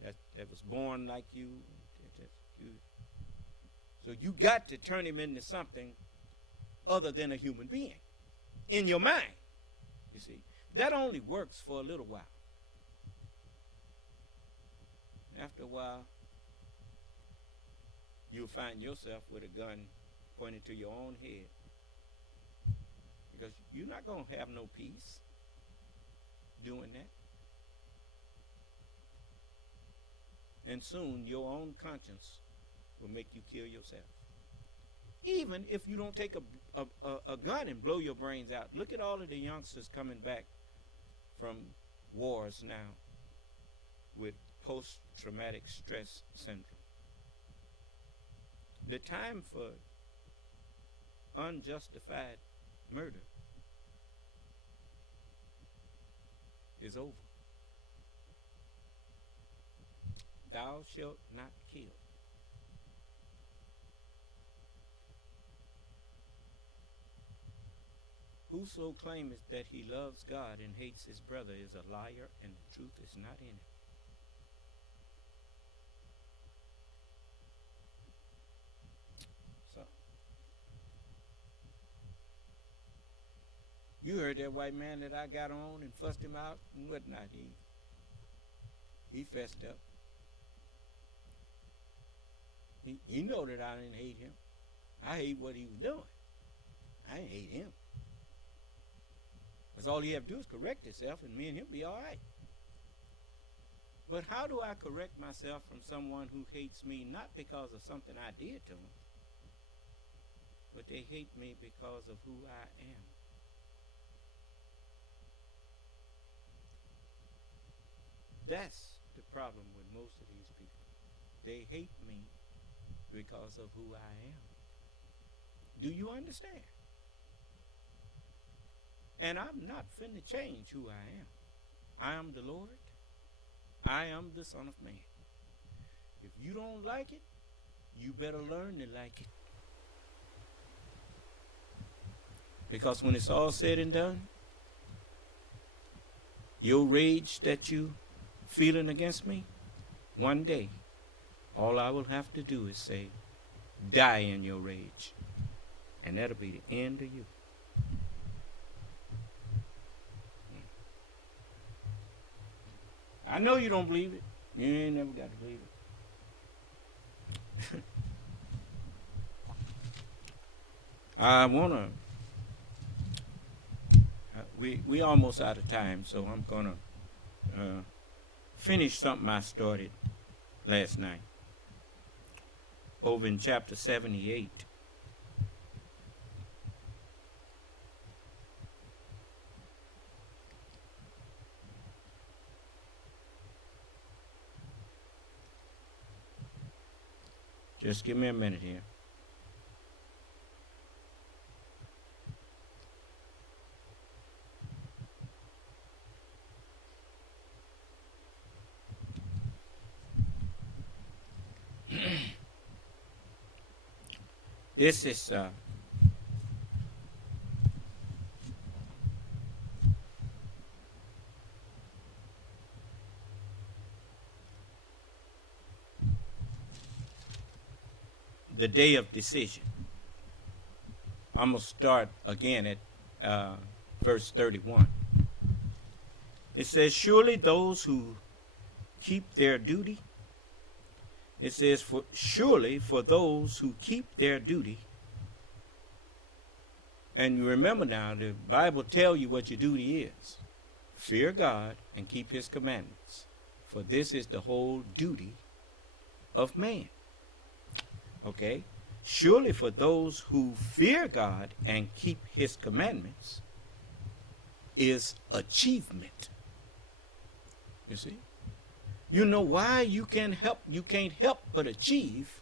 that was born like you. So you got to turn him into something other than a human being in your mind. You see, that only works for a little while. After a while, you'll find yourself with a gun pointed to your own head, because you're not going to have no peace doing that. And soon your own conscience will make you kill yourself. Even if you don't take a gun and blow your brains out. Look at all of the youngsters coming back from wars now with post-traumatic stress syndrome. The time for unjustified murder is over. Thou shalt not kill. Whoso claimeth that he loves God and hates his brother is a liar, and the truth is not in him. So, you heard that white man that I got on and fussed him out and whatnot. He fessed up. He know that I didn't hate him. I hate what he was doing. I didn't hate him. Because all he have to do is correct himself, and me and him be all right. But how do I correct myself from someone who hates me not because of something I did to them, but they hate me because of who I am? That's the problem with most of these people. They hate me because of who I am. Do you understand? And I'm not finna change who I am. I am the Lord. I am the Son of Man. If you don't like it, you better learn to like it. Because when it's all said and done, your rage that you feeling against me, one day, all I will have to do is say, die in your rage. And that'll be the end of you. I know you don't believe it. You ain't never got to believe it. I want to... We almost out of time, so I'm going to finish something I started last night over in chapter 78. Just give me a minute here. This is the day of decision. I'm going to start again at verse 31. It says, surely those who keep their duty, it says, surely for those who keep their duty, and you remember now, the Bible tells you what your duty is. Fear God and keep his commandments, for this is the whole duty of man. Okay? Surely for those who fear God and keep his commandments is achievement. You see? You know why you can't help but achieve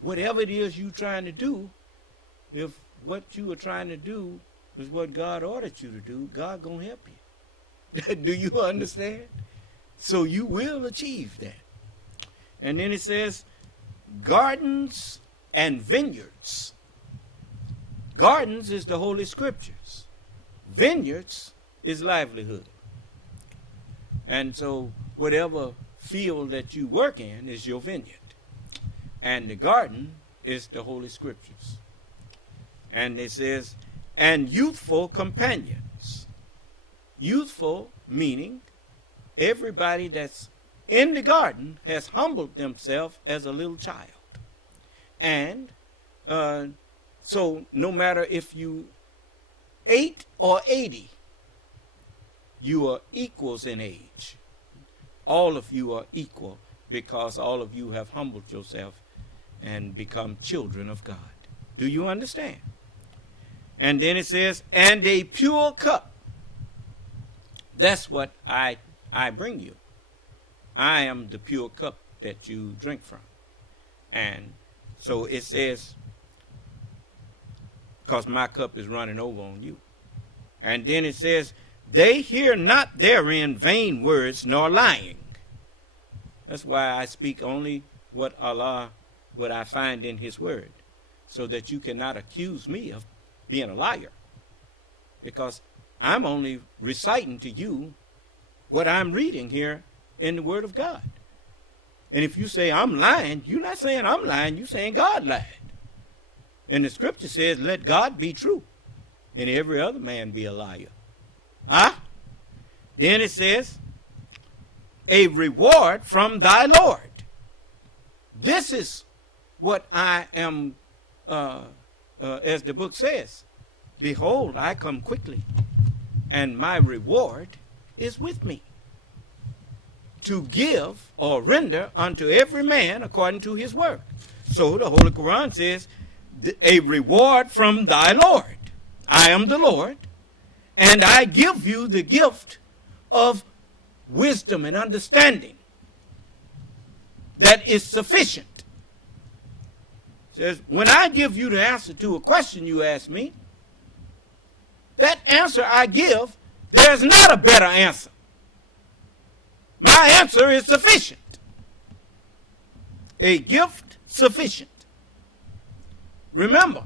whatever it is you're trying to do. If what you are trying to do is what God ordered you to do, God gonna help you. Do you understand? So you will achieve that. And then it says, gardens and vineyards. Gardens is the Holy Scriptures. Vineyards is livelihood. And so whatever field that you work in is your vineyard. And the garden is the Holy Scriptures. And it says, and youthful companions. Youthful meaning everybody that's in the garden has humbled themselves as a little child. And so no matter if you 8 or 80, you are equals in age. All of you are equal because all of you have humbled yourself and become children of God. Do you understand? And then it says, and a pure cup. That's what I bring you. I am the pure cup that you drink from. And so it says, because my cup is running over on you. And then it says, they hear not therein vain words nor lying. That's why I speak only what I find in his word, so that you cannot accuse me of being a liar. Because I'm only reciting to you what I'm reading here in the word of God. And if you say I'm lying, you're not saying I'm lying, you're saying God lied. And the scripture says, let God be true, and every other man be a liar. Then it says, a reward from thy Lord. This is what I am, as the book says, behold, I come quickly, and my reward is with me, to give or render unto every man according to his work. So the Holy Quran says, a reward from thy Lord. I am the Lord, and I give you the gift of wisdom and understanding that is sufficient. It says, when I give you the answer to a question you ask me, that answer I give, there's not a better answer. My answer is sufficient. A gift sufficient. Remember,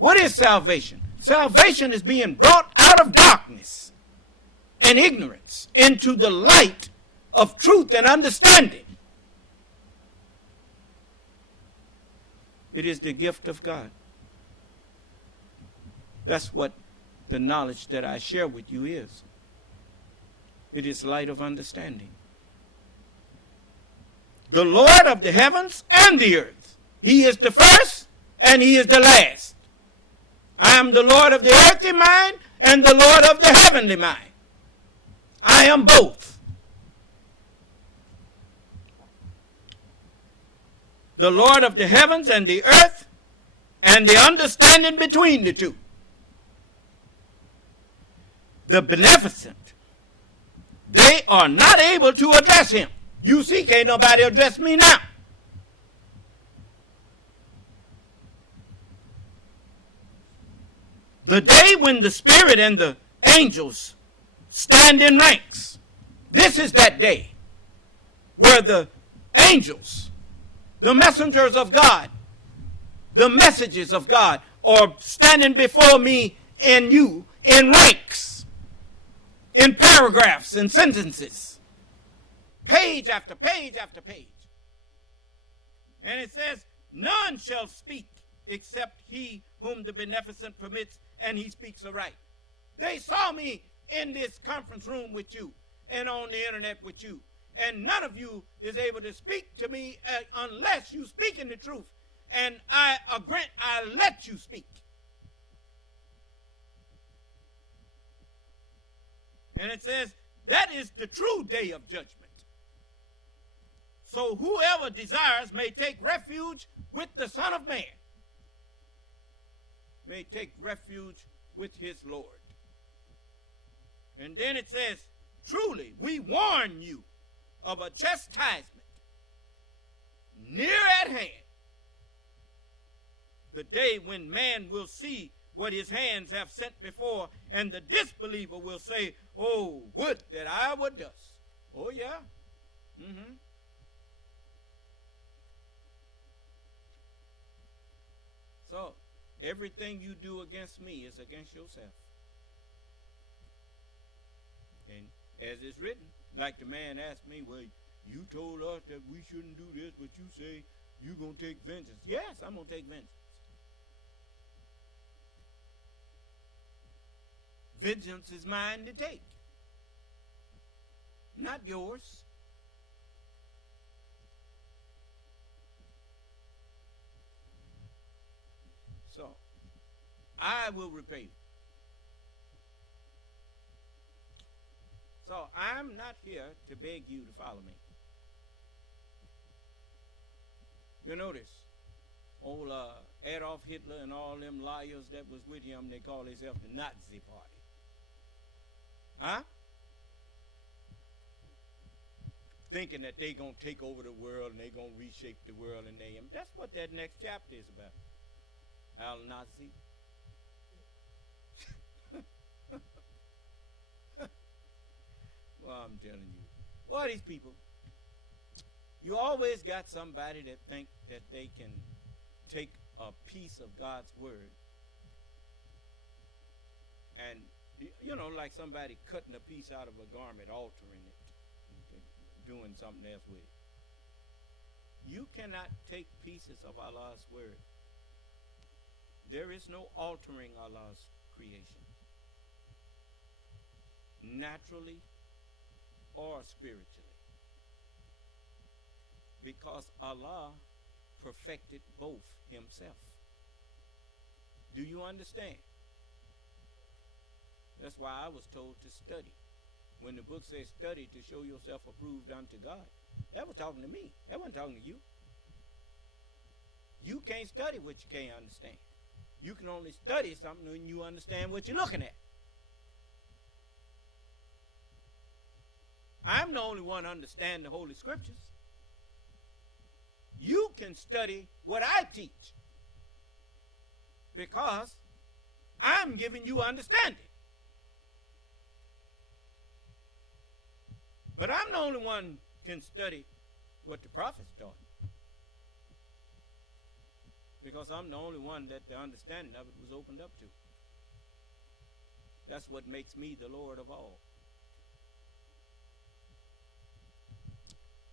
what is salvation? Salvation is being brought out of darkness and ignorance into the light of truth and understanding. It is the gift of God. That's what the knowledge that I share with you is. It is light of understanding. The Lord of the heavens and the earth. He is the first and he is the last. I am the Lord of the earthly mind and the Lord of the heavenly mind. I am both. the Lord of the heavens and the earth, and the understanding between the two. The beneficent, they are not able to address him. You see, can't nobody address me now. The day when the Spirit and the angels stand in ranks. This is that day where the angels, the messengers of God, the messages of God are standing before me and you in ranks, in paragraphs and sentences, page after page after page. And it says, none shall speak except he whom the beneficent permits, and he speaks aright. They saw me in this conference room with you and on the internet with you, and none of you is able to speak to me unless you speak in the truth, and I let you speak. And it says that is the true day of judgment. So whoever desires may take refuge with the Son of Man, may take refuge with his Lord. And then it says, truly, we warn you of a chastisement near at hand, the day when man will see what his hands have sent before, and the disbeliever will say, oh, would that I were dust. Oh, yeah. So, everything you do against me is against yourself. And as it's written, like the man asked me, well, you told us that we shouldn't do this, but you say you're going to take vengeance. Yes, I'm going to take vengeance. Vengeance is mine to take, not yours. So, I will repay you. So, I'm not here to beg you to follow me. You notice, old Adolf Hitler and all them liars that was with him, they call themselves the Nazi Party. Huh? Thinking that they going to take over the world and they going to reshape the world and they. That's what that next chapter is about. Al-Nazi. Well, I'm telling you. What are these people? You always got somebody that think that they can take a piece of God's word and, you know, like somebody cutting a piece out of a garment, altering it, doing something else with it. You cannot take pieces of Allah's word. There is no altering Allah's creation, naturally or spiritually, because Allah perfected both himself. Do you understand? That's why I was told to study. When the book says study to show yourself approved unto God, that was talking to me. That wasn't talking to you. You can't study what you can't understand. You can only study something when you understand what you're looking at. I'm the only one who understands the Holy Scriptures. You can study what I teach because I'm giving you understanding. But I'm the only one who can study what the prophets taught, because I'm the only one that the understanding of it was opened up to. That's what makes me the Lord of all.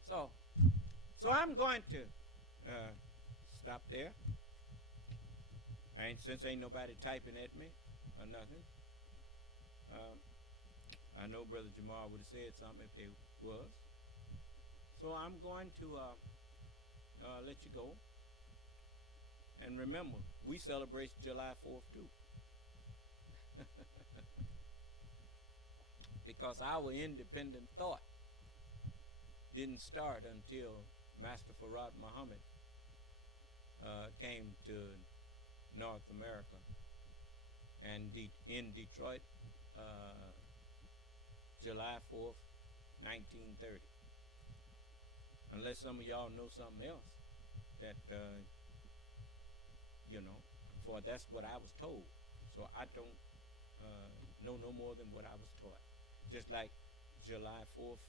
So I'm going to stop there. Since ain't nobody typing at me or nothing. I know Brother Jamal would have said something if there was. So I'm going to let you go. And remember, we celebrate July 4th too. Because our independent thought didn't start until Master Farad Muhammad came to North America, and in Detroit, July 4th, 1930. Unless some of y'all know something else that, you know, for that's what I was told. So I don't know no more than what I was taught. Just like July 4th,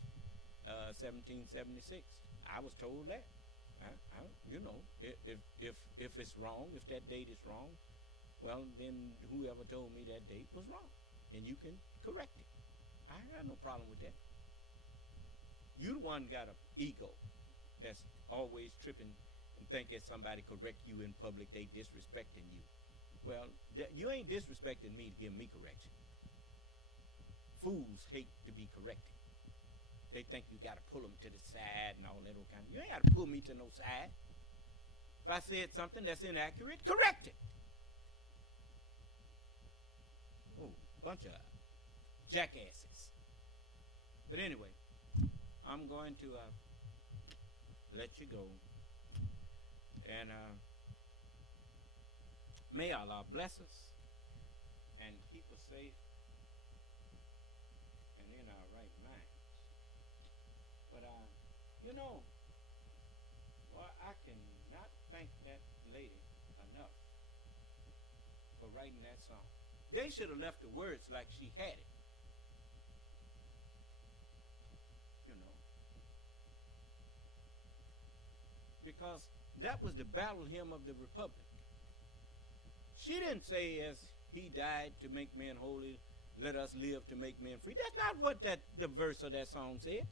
1776, I was told that. You know, if it's wrong, if that date is wrong, well, then whoever told me that date was wrong, and you can correct it. I have no problem with that. You the one got an ego that's always tripping and think that somebody correct you in public, they disrespecting you. Well, you ain't disrespecting me to give me correction. Fools hate to be corrected. They think you got to pull them to the side and all that old kind of. You ain't got to pull me to no side. If I said something that's inaccurate, correct it. Oh, bunch of jackasses. But anyway, I'm going to let you go. And may Allah bless us and keep us safe and in our right minds. But, you know, well, I cannot thank that lady enough for writing that song. They should have left the words like she had it. You know. Because that was the battle hymn of the Republic. She didn't say, as he died to make men holy, let us live to make men free. That's not what the verse of that song said.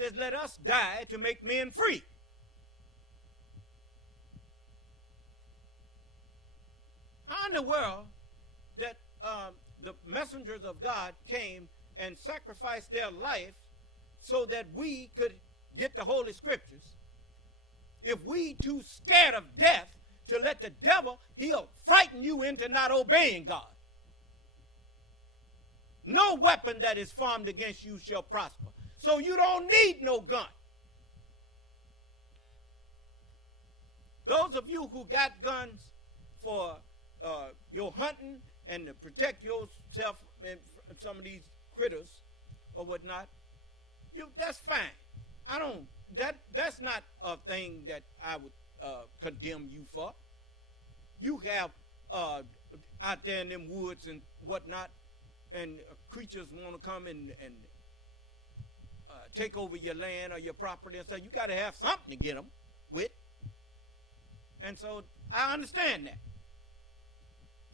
It says, let us die to make men free. How in the world that the messengers of God came and sacrificed their life so that we could get the Holy Scriptures, if we too scared of death to let the devil, he'll frighten you into not obeying God. No weapon that is formed against you shall prosper. So you don't need no gun. Those of you who got guns for your hunting and to protect yourself and some of these critters or whatnot, that's fine. I don't. That's not a thing that I would condemn you for. You have out there in them woods and whatnot, and creatures want to come and take over your land or your property, and so you got to have something to get them with. And so I understand that.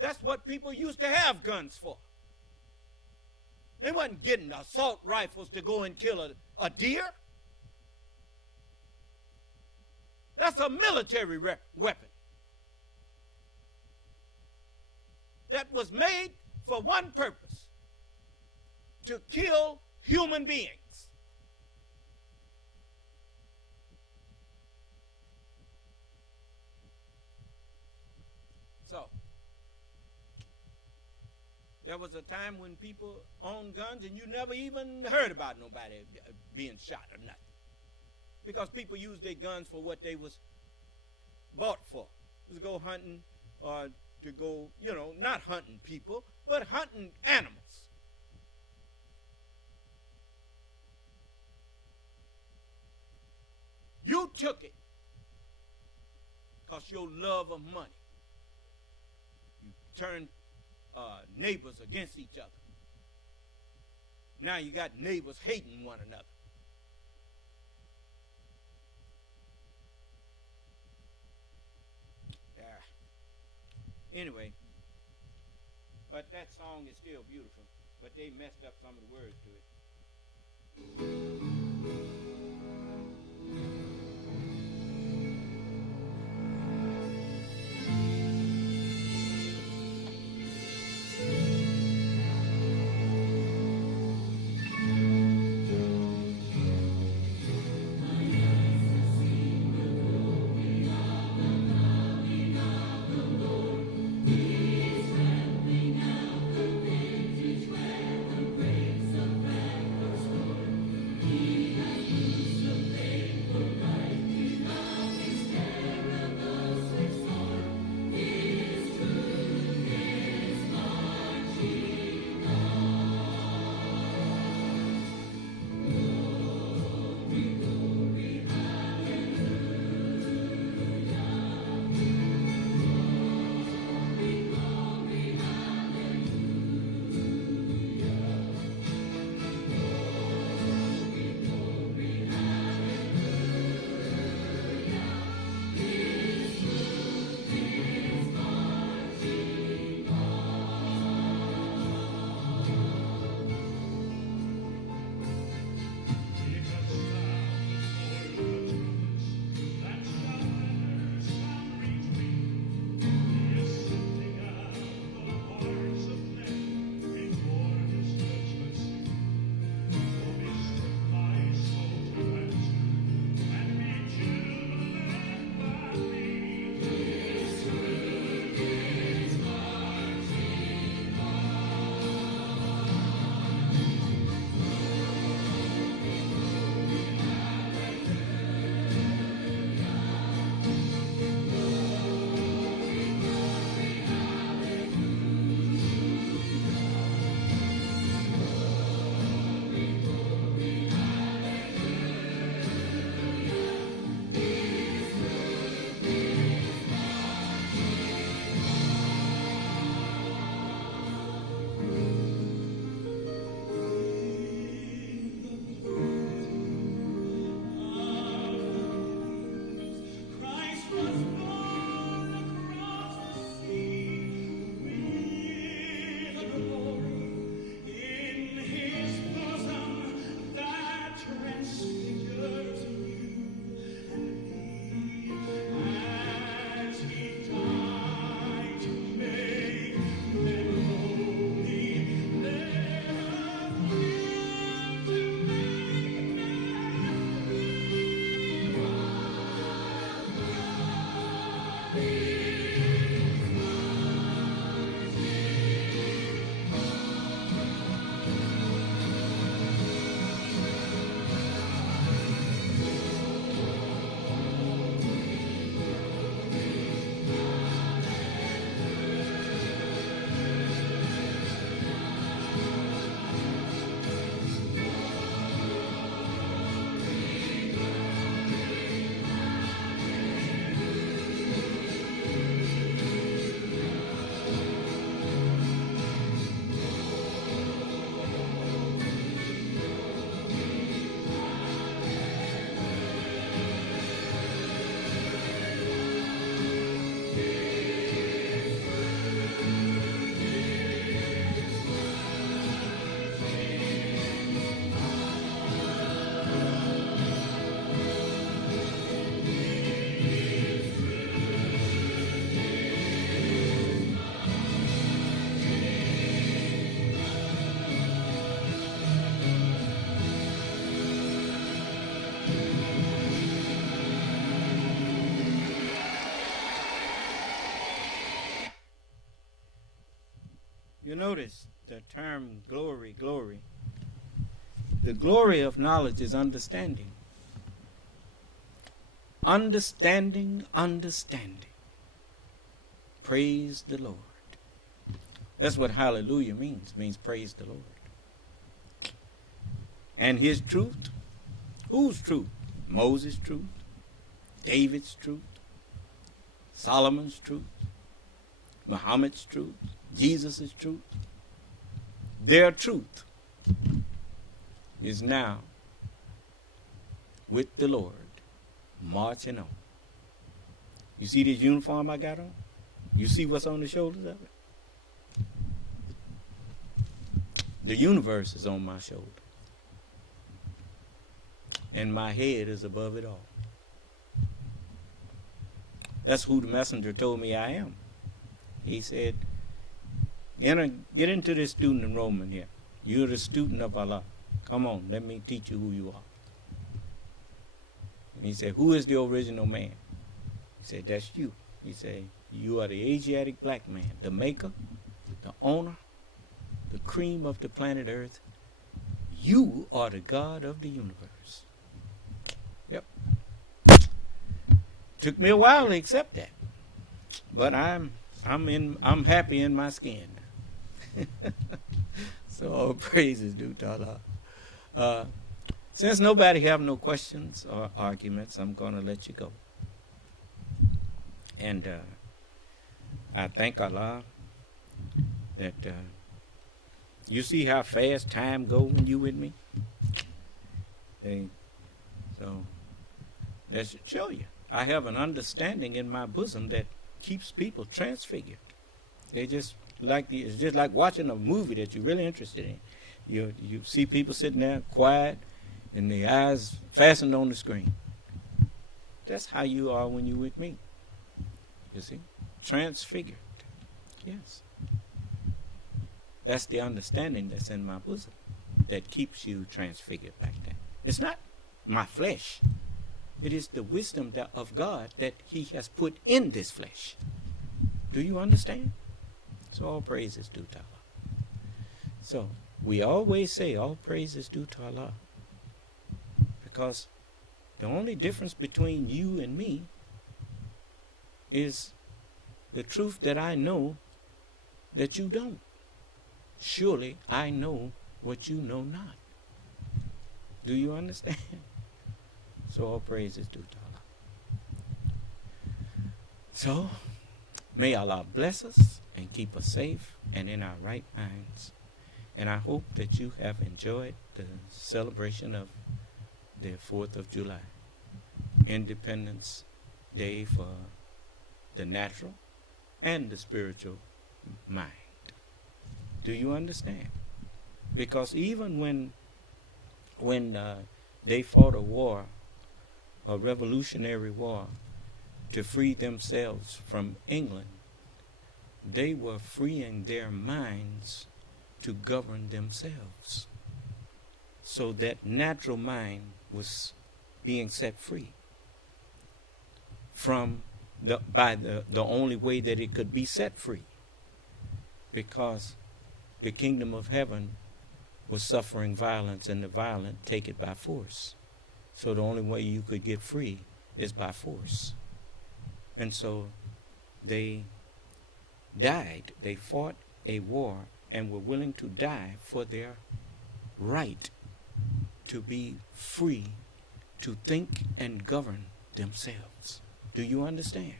That's what people used to have guns for. They wasn't getting assault rifles to go and kill a deer. That's a military weapon that was made for one purpose: to kill human beings. So, there was a time when people owned guns and you never even heard about nobody being shot or nothing. Because people used their guns for what they was bought for. To go hunting or to go, not hunting people, but hunting animals. You took it because your love of money. You turned neighbors against each other. Now you got neighbors hating one another. Anyway, but that song is still beautiful, but they messed up some of the words to it. You notice the term glory, glory. The glory of knowledge is understanding. Understanding, understanding. Praise the Lord. That's what hallelujah means. It means praise the Lord. And his truth. Whose truth? Moses' truth. David's truth. Solomon's truth. Muhammad's truth. Jesus' truth. Their truth is now with the Lord, marching on. You see this uniform I got on? You see what's on the shoulders of it? The universe is on my shoulder. And my head is above it all. That's who the messenger told me I am. He said, get into this student enrollment here. You're the student of Allah. Come on, let me teach you who you are. And he said, who is the original man? He said, that's you. He said, you are the Asiatic black man, the maker, the owner, the cream of the planet Earth. You are the God of the universe. Yep. Took me a while to accept that. But I'm happy in my skin. So all praises due to Allah. Since nobody have no questions or arguments, I'm going to let you go. And I thank Allah that you see how fast time go when you with me. So that should show you. I have an understanding in my bosom that keeps people transfigured. They just it's just like watching a movie that you're really interested in. You see people sitting there quiet and their eyes fastened on the screen. That's how you are when you're with me. You see? Transfigured. Yes. That's the understanding that's in my bosom that keeps you transfigured like that. It's not my flesh. It is the wisdom of God that he has put in this flesh. Do you understand? So all praise is due to Allah. So we always say all praise is due to Allah. Because the only difference between you and me is the truth that I know that you don't. Surely I know what you know not. Do you understand? So all praise is due to Allah. So may Allah bless us and keep us safe and in our right minds. And I hope that you have enjoyed the celebration of the 4th of July, Independence Day for the natural and the spiritual mind. Do you understand? Because even when they fought a war, a revolutionary war, to free themselves from England, they were freeing their minds to govern themselves. So that natural mind was being set free from by the only way that it could be set free, because the kingdom of heaven was suffering violence, and the violent take it by force. So the only way you could get free is by force. And so they died. They fought a war and were willing to die for their right to be free to think and govern themselves. Do you understand?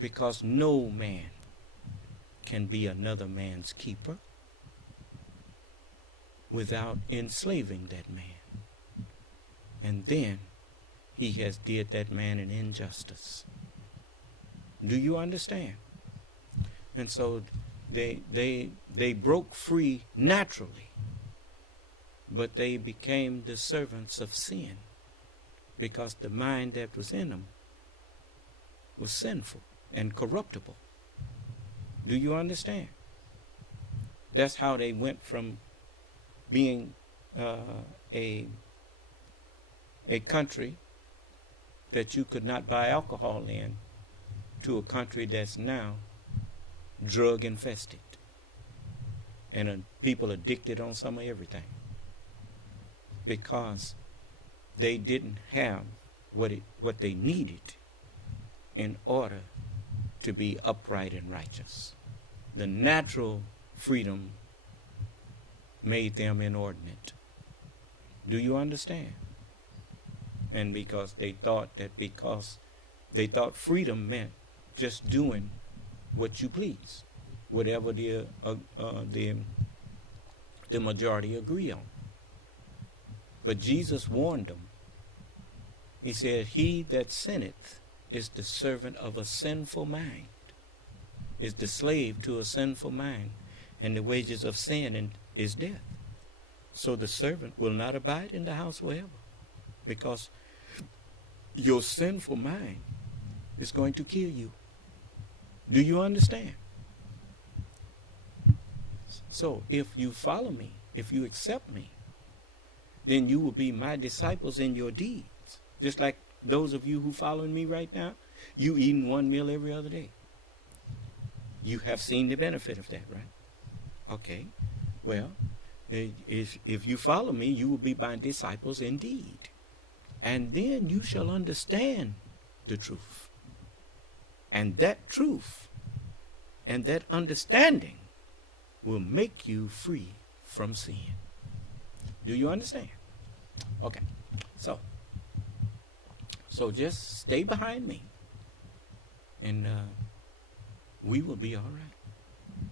Because no man can be another man's keeper without enslaving that man. And then he has did that man an injustice. Do you understand? And so they broke free naturally, but they became the servants of sin, because the mind that was in them was sinful and corruptible. Do you understand? That's how they went from being a country that you could not buy alcohol in to a country that's now drug infested, and people addicted on some of everything, because they didn't have what they needed in order to be upright and righteous. The natural freedom made them inordinate. Do you understand? And because they thought freedom meant just doing what you please, whatever the majority agree on. But Jesus warned them. He said, "He that sinneth is the servant of a sinful mind, is the slave to a sinful mind, and the wages of sin is death." So the servant will not abide in the house forever, because your sinful mind is going to kill you. Do you understand? So if you follow me, if you accept me, then you will be my disciples in your deeds. Just like those of you who following me right now, you eating one meal every other day. You have seen the benefit of that, right? Okay. Well, if you follow me, you will be my disciples indeed. And then you shall understand the truth. And that truth and that understanding will make you free from sin. Do you understand? Okay. So just stay behind me, and we will be all right.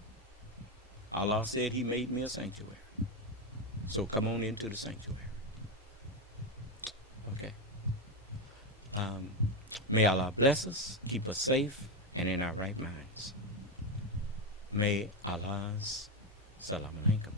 Allah said He made me a sanctuary. So come on into the sanctuary. Okay. May Allah bless us, keep us safe, and in our right minds. May Allah's salam alaikum.